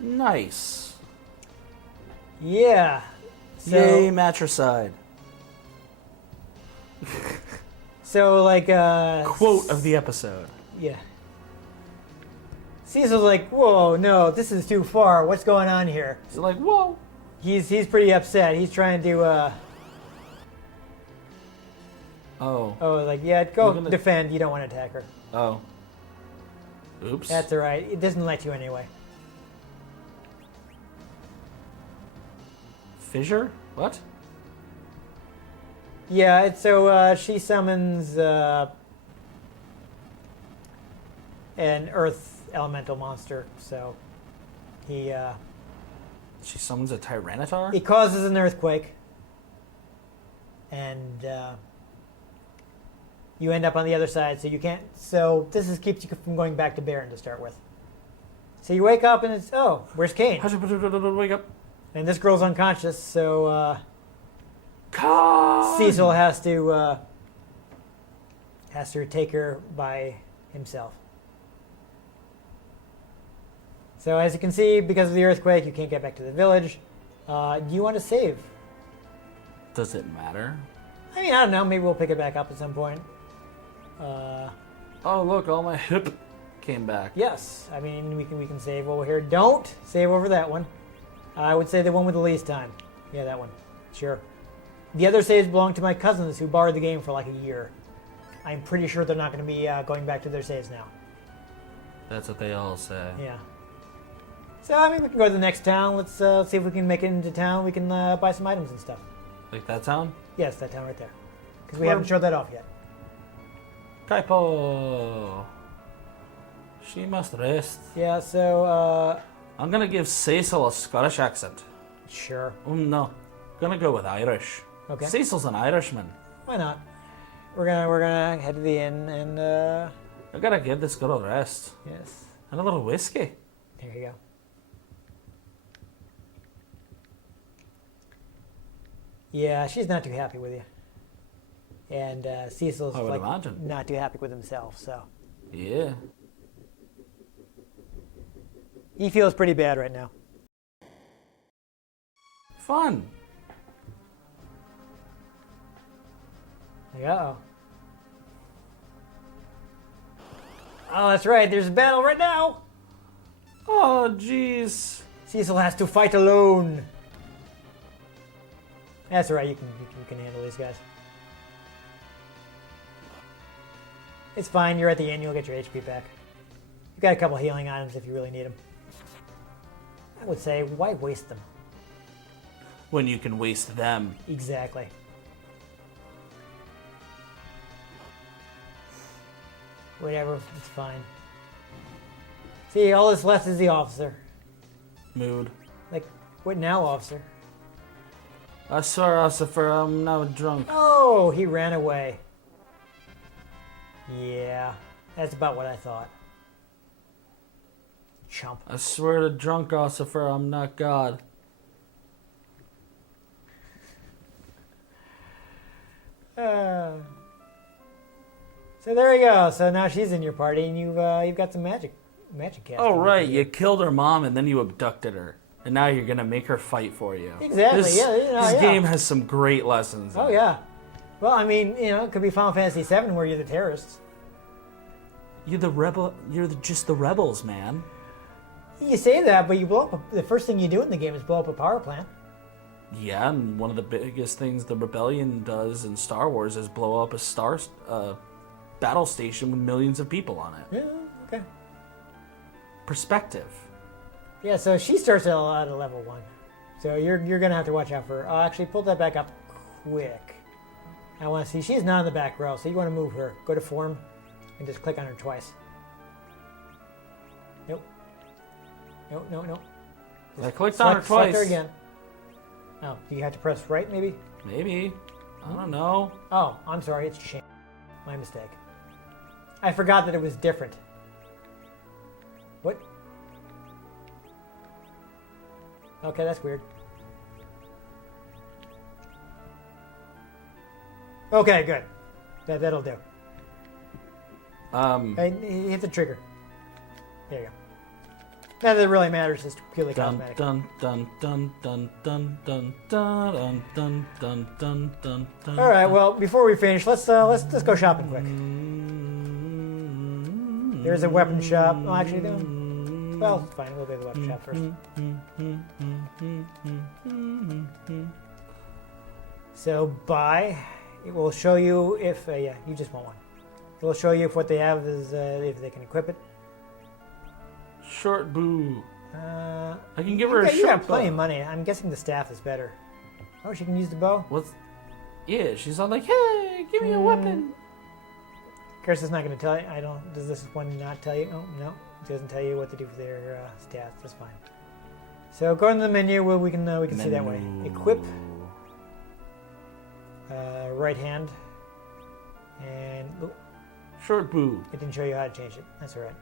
Nice. Yeah. So, Yay, matricide. So, like, Quote of the episode. yeah. Cecil's like, whoa, no, this is too far. What's going on here? He's like, whoa. He's pretty upset. He's trying to, Oh. like, yeah, go We're gonna- defend. You don't want to attack her. Oh. Oops. That's all right. It doesn't let you anyway. Fissure? What? Yeah, it's so she summons an earth elemental monster. So he She summons a Tyranitar? he causes an earthquake, and you end up on the other side. So you can't. So this keeps you from going back to Baron to start with. So you wake up and it's where's Kane? Wake up. And this girl's unconscious. So Con! Cecil has to take her by himself. So as you can see, because of the earthquake, you can't get back to the village. Do you want to save? Does it matter? I mean, I don't know. Maybe we'll pick it back up at some point. Oh, look, all my hip came back. Yes. I mean, we can save over here. Don't save over that one. I would say the one with the least time. Yeah, that one. Sure. The other saves belong to my cousins who borrowed the game for like a year. I'm pretty sure they're not going to be going back to their saves now. That's what they all say. Yeah. So, I mean, we can go to the next town. Let's see if we can make it into town. We can buy some items and stuff. Like that town? Yes, that town right there. Because we haven't showed that off yet. Kaipo. She must rest. Yeah, so, I'm gonna give Cecil a Scottish accent. sure. No. Gonna go with Irish. Okay. Cecil's an Irishman. Why not? We're gonna head to the inn and, I gotta give this girl a rest. yes. And a little whiskey. There you go. Yeah, she's not too happy with you. And Cecil's I would like imagine. not too happy with himself, so Yeah. he feels pretty bad right now. Fun. Like, uh-oh. Oh, that's right. There's a battle right now. Oh, jeez. Cecil has to fight alone. That's all right. You can handle these guys. It's fine. You're at the end. You'll get your HP back. You've got a couple healing items if you really need them. I would say, why waste them? When you can waste them. Exactly. Whatever. It's fine. See, all that's left is the officer. Mood. Like, what now, officer? I swear, Ossifer, I'm now drunk. Oh, he ran away. Yeah, that's about what I thought. Chump. I swear to drunk Ossifer, I'm not God. So there you go. So now she's in your party, and you've got some magic cast. Oh, right, you killed her mom and then you abducted her. And now you're gonna make her fight for you. Exactly, This, yeah, this yeah. game has some great lessons. Oh in it. yeah. Well, I mean, it could be Final Fantasy VII where you're the terrorists. You're the rebel. Just the rebels, man. You say that, but you blow up. The first thing you do in the game is blow up a power plant. Yeah, and one of the biggest things the rebellion does in Star Wars is blow up a battle station with millions of people on it. Yeah. Okay. Perspective. Yeah. So she starts at level 1. So you're gonna have to watch out for her. Actually, pull that back up quick. I want to see. She's not in the back row, so you want to move her. Go to form, and just click on her twice. Nope. No. I clicked on her Select twice. her again. Oh, do you have to press right, maybe? Maybe. I don't know. Oh, I'm sorry. It's changed. My mistake. I forgot that it was different. What? Okay, that's weird. Okay, good. That'll do. Hey, hit the trigger. There you go. Not that it really matters. It's purely Dun cosmetic. dun dun dun dun dun dun dun dun dun dun dun dun. All right. Well, before we finish, let's go shopping quick. There's a weapon shop. Oh, actually, no. Well, it's fine. We'll go to the weapon shop first. So buy. It will show you if yeah, you just want one. It will show you if what they have is if they can equip it. Short boo. I can give her a You short have plenty bow. of money. I'm guessing the staff is better. Oh, she can use the bow. What's? Yeah, she's all like, "Hey, give me a weapon." Of course, it's not going to tell you. I don't. Does this one not tell you? Oh no, it doesn't tell you what to do for their stats. That's fine. So go into the menu. Well, we can see that way. Equip. Right hand. And Short boo. it didn't show you how to change it. That's all right.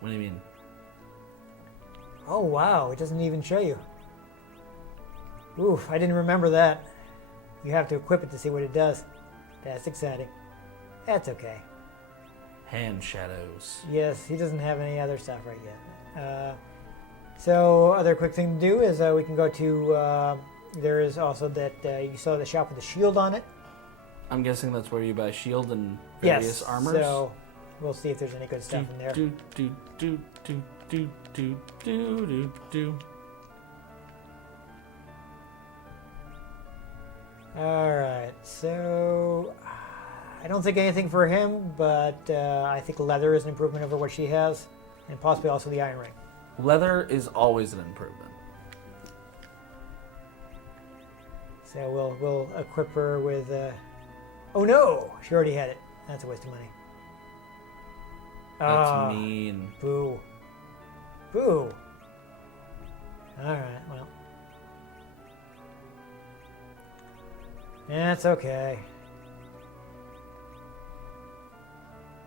What do you mean? Oh wow, it doesn't even show you. Oof, I didn't remember that. You have to equip it to see what it does. That's exciting. That's okay. Hand shadows. Yes, he doesn't have any other stuff right yet. So other quick thing to do is we can go to, there is also that, you saw the shop with the shield on it. I'm guessing that's where you buy shield and various Yes, armors. so we'll see if there's any good stuff in there. Do do do do do do do do do. Alright, so I don't think anything for him, but I think leather is an improvement over what she has, and possibly also the iron ring. Leather is always an improvement. So we'll equip her with. Oh no, she already had it. That's a waste of money. That's mean. Boo. Boo. Alright, well. That's okay.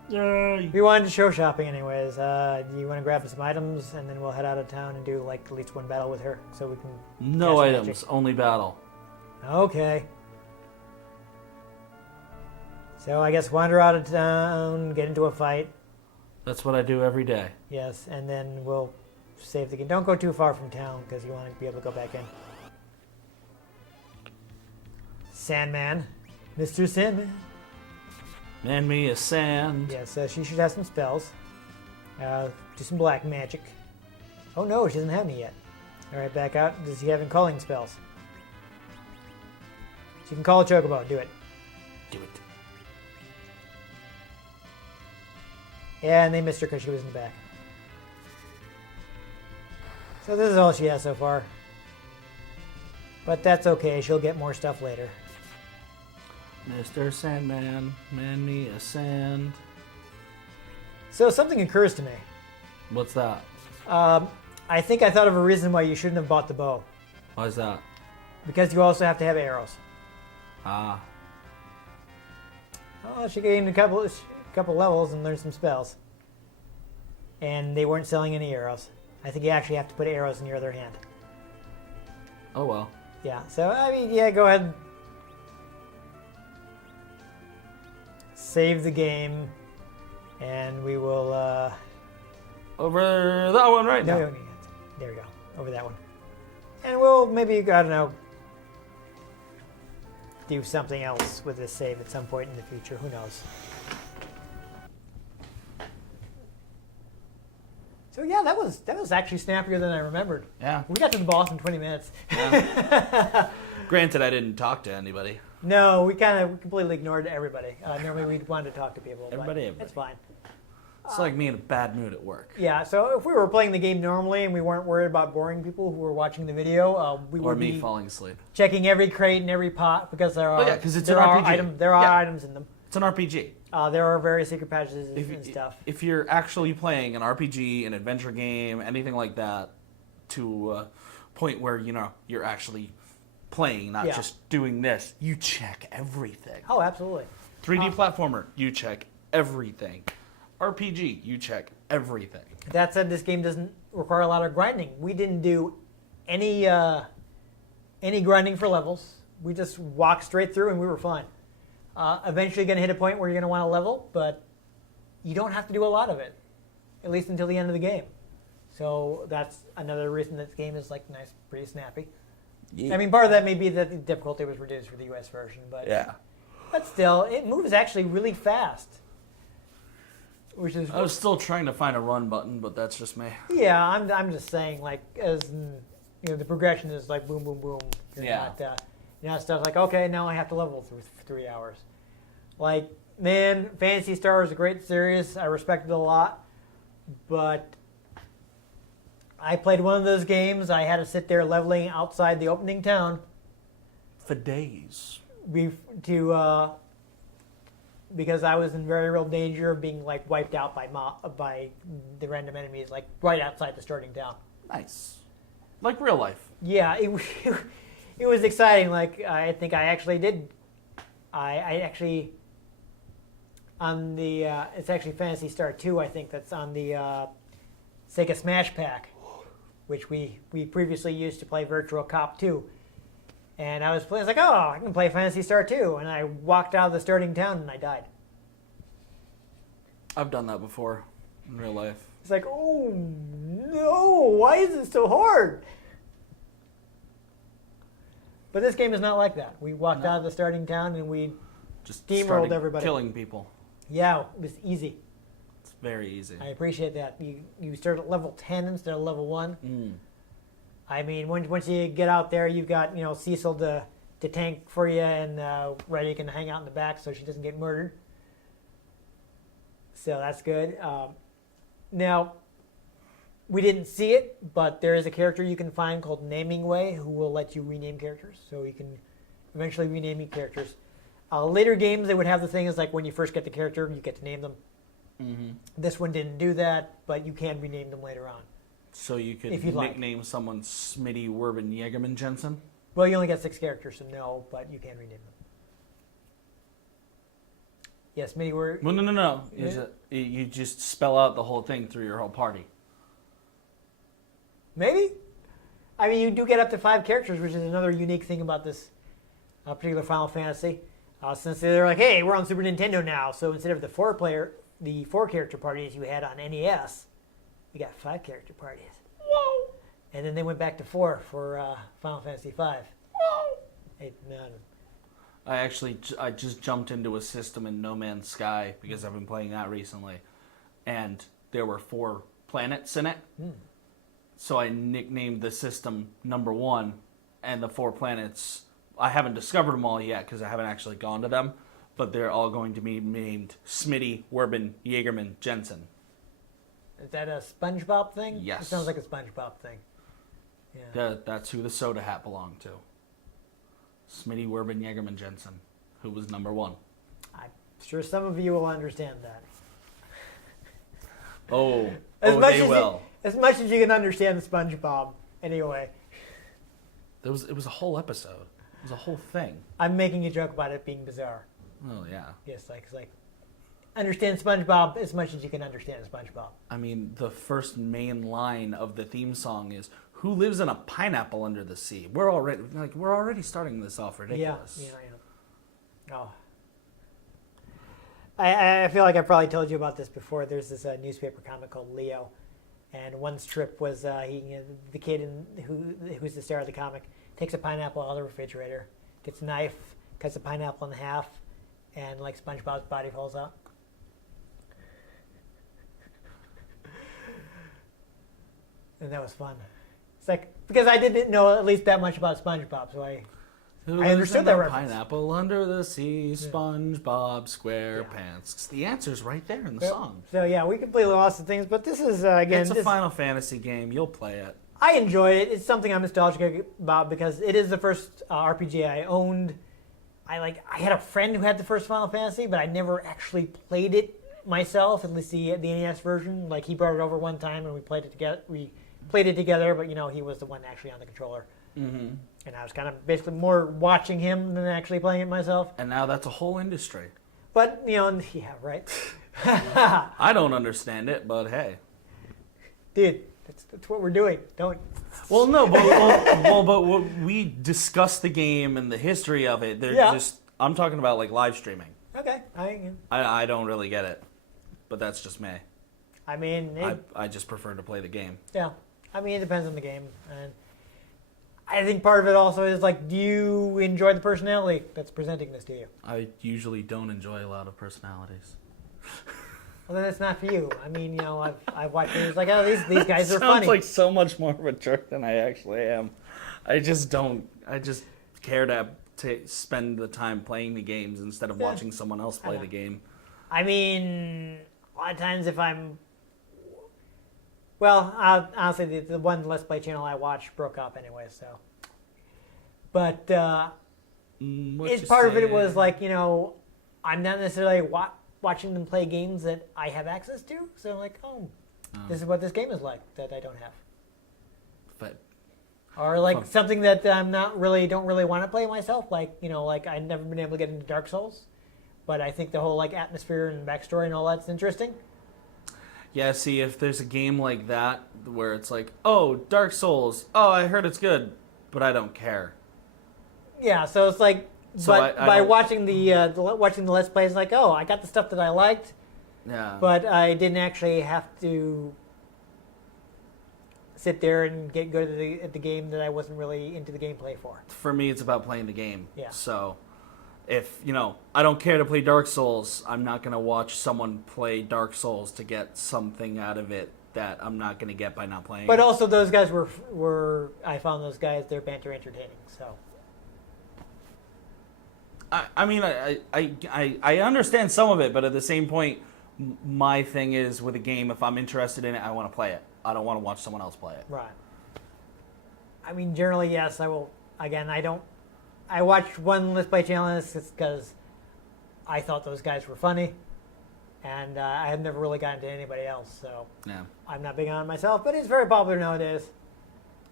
Yay! We wanted to show shopping anyways. Do you want to grab some items and then we'll head out of town and do like at least one battle with her so we can. No cast items, magic? only battle. Okay. So I guess wander out of town, get into a fight. That's what I do every day. Yes, and then we'll save the game. Don't go too far from town because you want to be able to go back in. Sandman. Mr. Sandman. Man me a sand. Yes, she should have some spells. Do some black magic. Oh no, she doesn't have any yet. Alright, back out. Does he have any calling spells? She can call a chocobo. Do it. Do it. Yeah, and they missed her because she was in the back. So this is all she has so far. But that's okay. She'll get more stuff later. Mr. Sandman, man me a sand. So something occurs to me. What's that? I think I thought of a reason why you shouldn't have bought the bow. Why is that? Because you also have to have arrows. Ah. Oh, she gained a couple levels and learned some spells. And they weren't selling any arrows. I think you actually have to put arrows in your other hand. Oh well. Yeah, so, I mean, yeah, go ahead. Save the game. And we will, Over that one right now. No, there we go. Over that one. And we'll maybe, I don't know, do something else with this save at some point in the future. Who knows? So yeah, that was actually snappier than I remembered. Yeah. We got to the boss in 20 minutes. Yeah. Granted, I didn't talk to anybody. No, we completely ignored everybody. Normally we'd want to talk to people. But Everybody. it's fine. It's like me in a bad mood at work. Yeah, so if we were playing the game normally and we weren't worried about boring people who were watching the video, we Or would me be falling asleep. checking every crate and every pot because there are, Oh, yeah, 'cause it's there an are, RPG. there are Yeah. items in them. It's an RPG. There are various secret patches and stuff. If you're actually playing an RPG, an adventure game, anything like that, to a point where you're actually playing, not Yeah. just doing this, you check everything. Oh, absolutely. 3D platformer, you check everything. RPG, you check everything. That said, this game doesn't require a lot of grinding. We didn't do any grinding for levels. We just walked straight through and we were fine. Eventually going to hit a point where you're going to want to level, but you don't have to do a lot of it, at least until the end of the game. So that's another reason that the game is like nice, pretty snappy. Yeah. I mean, part of that may be that the difficulty was reduced for the U.S. version, but still, it moves actually really fast. Which is I was still trying to find a run button, but that's just me. yeah. I'm just saying, like, as the progression is like boom, boom, boom. You're not stuff like, okay, now I have to level through 3 hours. Like, man, Phantasy Star is a great series. I respect it a lot, but I played one of those games. I had to sit there leveling outside the opening town For days. Because I was in very real danger of being like wiped out by the random enemies, like right outside the starting town. Nice. Like real life. Yeah, it was exciting. Like, I think I actually did. I actually on the it's actually Phantasy Star 2. I think that's on the Sega Smash Pack, which we previously used to play Virtual Cop 2. And I was playing. I was like, oh, I can play Phantasy Star 2. And I walked out of the starting town and I died. I've done that before in real life. It's like, oh no, why is it so hard? But this game is not like that. We walked out of the starting town and we Just steamrolled started everybody. killing people. Yeah, it was easy. It's very easy. I appreciate that. You start at level 10 instead of level 1. Mm. I mean, once you get out there, you've got Cecil to tank for you, and Reddy can hang out in the back so she doesn't get murdered. So that's good. Now, we didn't see it, but there is a character you can find called Naming Way who will let you rename characters. So you can eventually rename your characters. Later games, they would have the thing is like when you first get the character, you get to name them. Mm-hmm. This one didn't do that, but you can rename them later on. So you could If you'd like. nickname someone Smitty Werben Jägerman Jensen? Well, you only got 6 characters, so no, but you can rename them. Yes, Smitty were. Well, no. Yeah. You just spell out the whole thing through your whole party. Maybe. I mean, you do get up to 5 characters, which is another unique thing about this particular Final Fantasy. Since they're like, hey, we're on Super Nintendo now, so instead of the 4-character parties you had on NES, we got 5-character parties. Whoa! And then they went back to 4 for Final Fantasy 5. Whoa! 8, 9. I just jumped into a system in No Man's Sky because I've been playing that recently, and there were 4 planets in it. Mm. So I nicknamed the system number 1, and the 4 planets, I haven't discovered them all yet because I haven't actually gone to them, but they're all going to be named Smitty Werben Jägerman Jensen. Is that a SpongeBob thing? Yes. It sounds like a SpongeBob thing. Yeah. That's who the soda hat belonged to. Smitty Werben Jägerman Jensen, who was number 1. I'm sure some of you will understand that. Oh, As much they as will. As much as you can understand SpongeBob, anyway. It was a whole episode. It was a whole thing. I'm making a joke about it being bizarre. Oh, yeah. Yes, like understand SpongeBob as much as you can understand SpongeBob. I mean, the first main line of the theme song is, "Who lives in a pineapple under the sea?" We're already starting this off ridiculous. Yeah. Oh. I feel like I probably told you about this before. There's this newspaper comic called Leo, and one strip was the kid who's the star of the comic takes a pineapple out of the refrigerator, gets a knife, cuts the pineapple in half, and like SpongeBob's body falls out. And that was fun. It's like, because I didn't know at least that much about SpongeBob, so I understood that reference. Pineapple under the sea, SpongeBob SquarePants. The answer's right there in the song. So yeah, we completely lost the things, but this is again. It's a Final Fantasy game. You'll play it. I enjoy it. It's something I'm nostalgic about because it is the first RPG I owned. I had a friend who had the first Final Fantasy, but I never actually played it myself. At least the NES version. Like he brought it over one time and we played it together. But he was the one actually on the controller. Mm-hmm. And I was kind of basically more watching him than actually playing it myself. And now that's a whole industry. But yeah, right. I don't understand it, but hey, dude, that's what we're doing. Don't. Well, no, but we discussed the game and the history of it. I'm talking about like live streaming. Okay, I don't really get it, but that's just me. I mean, I just prefer to play the game. yeah. I mean, it depends on the game, and I think part of it also is like, do you enjoy the personality that's presenting this to you? I usually don't enjoy a lot of personalities. Well, then it's not for you. I mean, you know, I've watched things like, oh, these guys are Sounds funny. like so much more of a jerk than I actually am. I just care to spend the time playing the games instead of watching someone else play the game. I mean, a lot of times if I'm... Well, honestly, the one Let's Play channel I watch broke up anyway, so... But it's part of it was like, you know, I'm not necessarily watching them play games that I have access to. So I'm like, this is what this game is like that I don't have. But or like something that I'm don't really want to play myself. Like, you know, like I've never been able to get into Dark Souls, but I think the whole like atmosphere and backstory and all that's interesting. Yeah, see, if there's a game like that where it's like, oh, Dark Souls, oh, I heard it's good, but I don't care. Yeah, so it's like, So but I by don't- watching the Let's Plays, like, oh, I got the stuff that I liked, Yeah. but I didn't actually have to sit there and get good at the game that I wasn't really into the gameplay for. For me, it's about playing the game. Yeah. So, if, I don't care to play Dark Souls, I'm not going to watch someone play Dark Souls to get something out of it that I'm not going to get by not playing. But also, those guys were I found those guys, their banter entertaining, so. I mean, I understand some of it, but at the same point, my thing is with a game, if I'm interested in it, I want to play it. I don't want to watch someone else play it. Right. I mean, generally, yes, I will. Again, I watched one Let's Play channel because I thought those guys were funny, and I have never really gotten to anybody else, so Yeah. I'm not big on it myself, but it's very popular nowadays.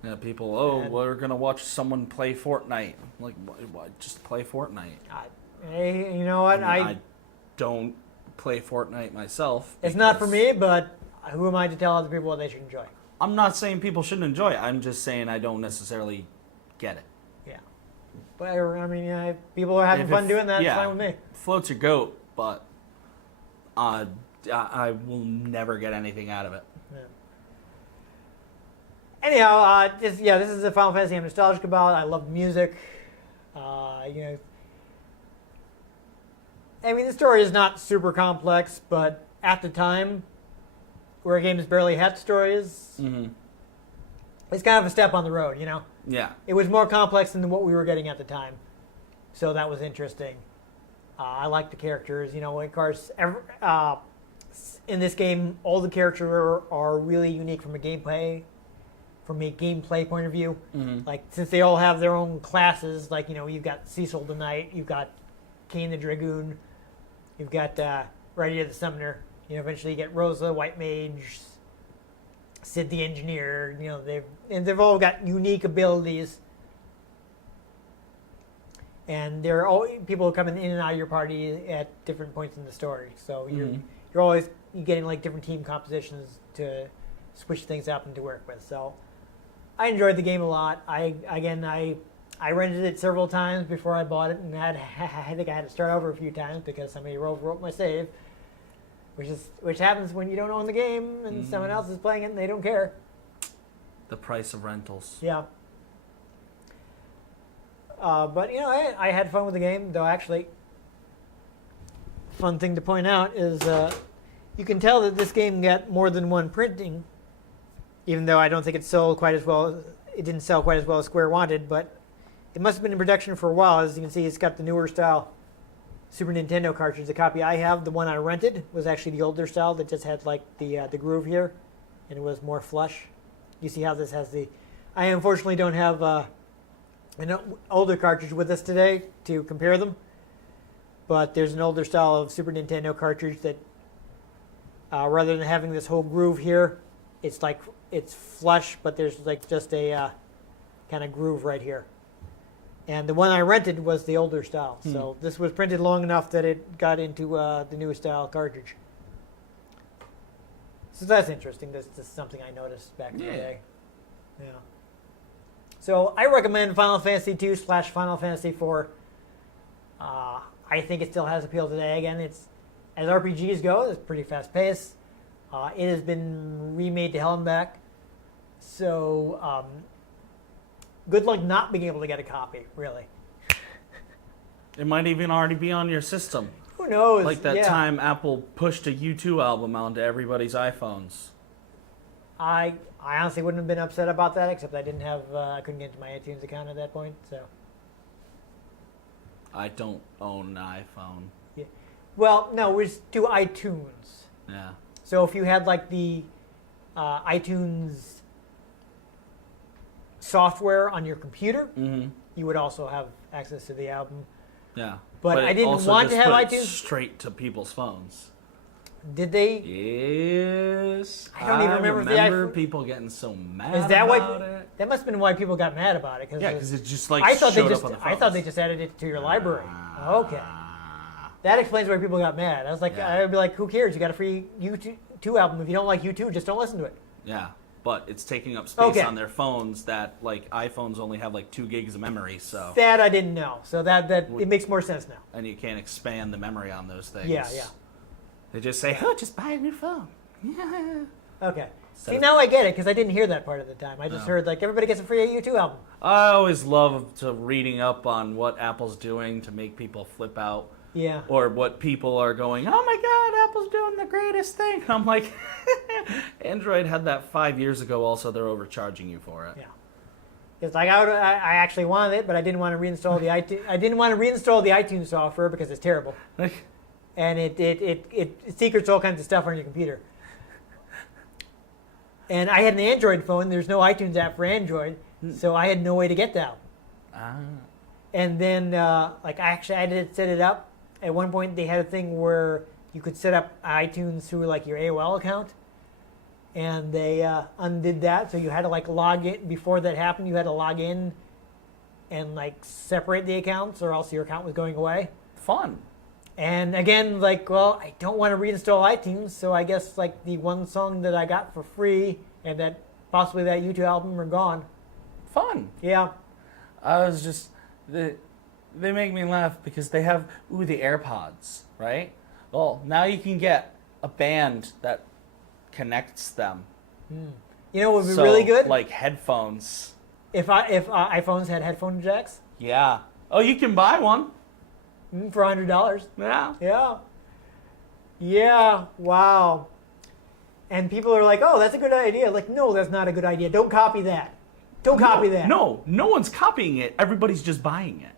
Yeah, people, And- we're going to watch someone play Fortnite. I'm like, what? Just play Fortnite. Hey, you know what? I don't play Fortnite myself. It's not for because me, but who am I to tell other people what they should enjoy? I'm not saying people shouldn't enjoy it. I'm just saying I don't necessarily get it. Yeah. But I mean, yeah, people are having fun doing that. It's fine with me. Floats your goat, but I will never get anything out of it. Yeah. Anyhow, this is a Final Fantasy I'm nostalgic about. I love music. I mean, the story is not super complex, but at the time, where games barely had stories, it's kind of a step on the road, you know? Yeah. It was more complex than what we were getting at the time, so that was interesting. I like the characters, you know, of course, in this game, all the characters are really unique from a gameplay point of view. Like, since they all have their own classes, like, you know, you've got Cecil the Knight, you've got Kane the Dragoon, you've got Rydia the Summoner, you know, eventually you get Rosa, White Mage, Sid the Engineer, you know, they've all got unique abilities. And they're all people coming in and out of your party at different points in the story. So you're always getting like different team compositions to switch things up and to work with. So I enjoyed the game a lot. I rented it several times before I bought it, and I think I had to start over a few times because somebody wrote my save, which happens when you don't own the game and someone else is playing it and they don't care. The price of rentals. Yeah. But you know, I had fun with the game, though. Actually, fun thing to point out is you can tell that this game got more than one printing, even though I don't think it sold quite as well. It didn't sell quite as well as Square wanted, but it must have been in production for a while. As you can see, it's got the newer style Super Nintendo cartridge. The copy I have, the one I rented, was actually the older style that just had like the groove here, and it was more flush. You see how this has the... I unfortunately don't have an older cartridge with us today to compare them, but there's an older style of Super Nintendo cartridge that rather than having this whole groove here, it's flush, but there's like just a kind of groove right here. And the one I rented was the older style. So this was printed long enough that it got into the new style cartridge. So that's interesting. That's just something I noticed back in the day. Yeah. So I recommend Final Fantasy 2/Final Fantasy 4. I think it still has appeal today. Again, it's as RPGs go, it's pretty fast paced. It has been remade to hell and back. So good luck not being able to get a copy, really. It might even already be on your system. Who knows? Like that Yeah. time Apple pushed a U2 album onto everybody's iPhones. I honestly wouldn't have been upset about that, except I didn't have I couldn't get into my iTunes account at that point. So I don't own an iPhone. yeah. Well, no, it was to iTunes. Yeah. So if you had like the iTunes software on your computer, Mm-hmm. you would also have access to the album. Yeah. But I it didn't also want just to have put it iTunes. straight to people's phones. Did they? Yes. I don't even remember if the iPhone- people getting so mad Is that about why? it. That must have been why people got mad about it. Yeah, because it's just like I thought they showed just up on the I thought phones. they just added it to your library. Okay, Ah. that explains why people got mad. I was like, Yeah. I'd be like, who cares? You got a free U2 album. If you don't like U2, just don't listen to it. Yeah, but it's taking up space Okay. on their phones that like iPhones only have like 2 gigs of memory, so That I didn't know. So that it makes more sense now. and you can't expand the memory on those things. Yeah. They just say, "Oh, just buy a new phone." Yeah. Okay. So- See, now I get it because I didn't hear that part of the time. I just No. heard like everybody gets a free U2 album. I always love to reading up on what Apple's doing to make people flip out, Yeah. or what people are going, "Oh my God, Apple's doing the greatest thing." I'm like, Android had that 5 years ago. Also, they're overcharging you for it. Yeah. It's like I actually wanted it, but I didn't want to reinstall the iTunes. I didn't want to reinstall the iTunes software because it's terrible, and it secrets all kinds of stuff on your computer. And I had an Android phone. There's no iTunes app for Android, so I had no way to get that. And then, like, I had to set it up. At one point, they had a thing where you could set up iTunes through like your AOL account, and they undid that. So you had to like log in. Before that happened, you had to log in and like separate the accounts, or else your account was going away. Fun. And again, like, well, I don't want to reinstall iTunes, so I guess like the one song that I got for free and that possibly that U2 album are gone. Fun. Yeah. I was just they make me laugh because they have the AirPods, right? Well, now you can get a band that connects them. You know what would be So, really good? like headphones. If iPhones had headphone jacks Yeah. Oh, you can buy one. for $100. Yeah. Yeah. Yeah. Wow. And people are like, "Oh, that's a good idea." Like, no, that's not a good idea. Don't copy that. Don't copy that. No one's copying it. Everybody's just buying it.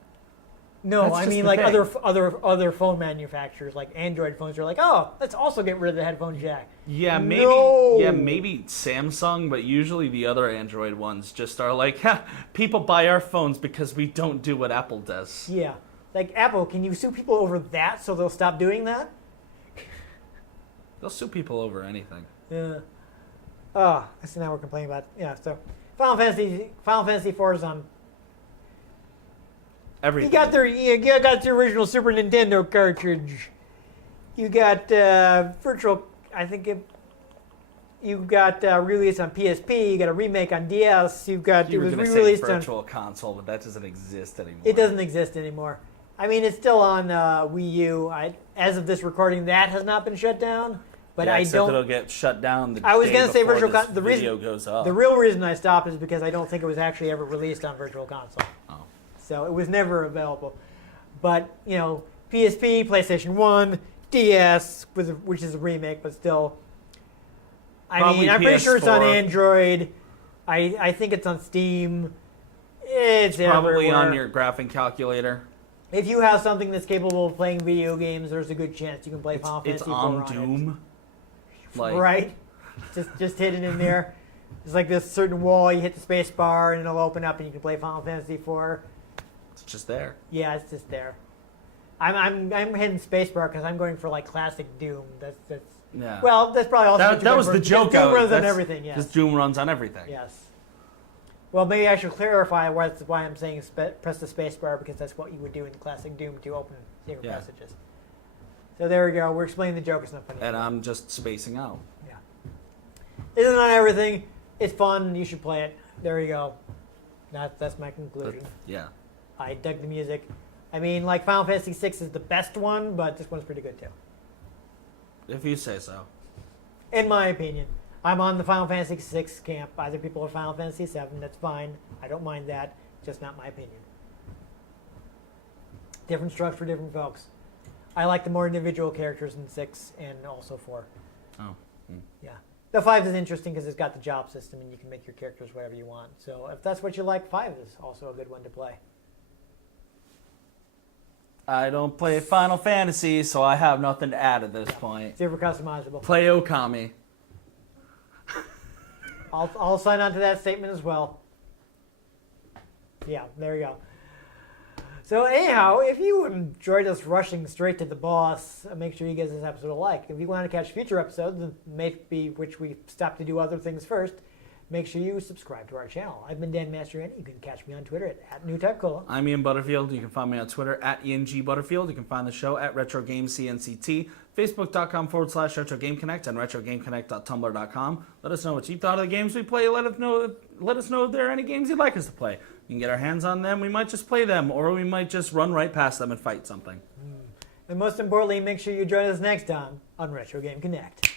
No, That's I just mean the like thing. other phone manufacturers, like Android phones, are like, "Oh, let's also get rid of the headphone jack." Yeah, maybe. No. Yeah, maybe Samsung, but usually the other Android ones just are like, ha, people buy our phones because we don't do what Apple does. Yeah. Like Apple, can you sue people over that so they'll stop doing that? They'll sue people over anything. Yeah. Oh, so now we're complaining about so Final Fantasy 4 is on. Everything. You got the original Super Nintendo cartridge. You got virtual. I think you got released on PSP. You got a remake on DS. You got You it were was going to say re-released on. virtual console, but that doesn't exist anymore. It doesn't exist anymore. I mean, it's still on Wii U. As of this recording, that has not been shut down. But yeah, I except don't. it'll get shut down the I was day gonna say before virtual this the reason video goes up. the real reason I stopped is because I don't think it was actually ever released on Virtual Console. Oh. So it was never available. But PSP, PlayStation 1, DS, which is a remake, but still. Probably I'm pretty sure it's on PS4. Android. I think it's on Steam. It's Probably everywhere. on your graphing calculator. If you have something that's capable of playing video games, there's a good chance you can play Final It's Fantasy 4 on it. Doom. Like, Right? Just hidden in there. It's like this certain wall, you hit the space bar and it'll open up and you can play Final Fantasy 4. It's just there. Yeah, it's just there. I'm hitting space bar because I'm going for like classic Doom. That's Yeah. well, that's probably also what that you're was going the for, joke. because Doom runs on That's- everything. Yes. Because Doom runs on everything. Yes. Well, maybe I should clarify why I'm saying press the space bar, because that's what you would do in classic Doom to open secret Yeah. passages. So there we go. We're explaining the joke. It's not funny. And I'm just spacing out. Yeah. It isn't on everything. It's fun. You should play it. There you go. That's my conclusion. Yeah. I dug the music. I mean, like Final Fantasy VI is the best one, but this one's pretty good too. If you say so. In my opinion. I'm on the Final Fantasy VI camp. Other people are Final Fantasy VII. That's fine. I don't mind that. Just not my opinion. Different strokes for different folks. I like the more individual characters in 6 and also 4. Oh. Yeah. The 5 is interesting because it's got the job system and you can make your characters whatever you want. So if that's what you like, 5 is also a good one to play. I don't play Final Fantasy, so I have nothing to add at this point. Super customizable. Play Okami. I'll sign on to that statement as well. Yeah, there you go. So anyhow, if you enjoyed us rushing straight to the boss, make sure you give this episode a like. If you want to catch future episodes, maybe which we stop to do other things first, make sure you subscribe to our channel. I've been Dan Mastriani. You can catch me on Twitter at NewTypeCola. I'm Ian Butterfield. You can find me on Twitter at IanGButterfield. You can find the show at RetroGamesCNCT, Facebook.com/RetroGameConnect, and RetroGameConnect.tumblr.com. Let us know what you thought of the games we play. Let us know if there are any games you'd like us to play. You can get our hands on them. We might just play them, or we might just run right past them and fight something. And most importantly, make sure you join us next time on Retro Game Connect.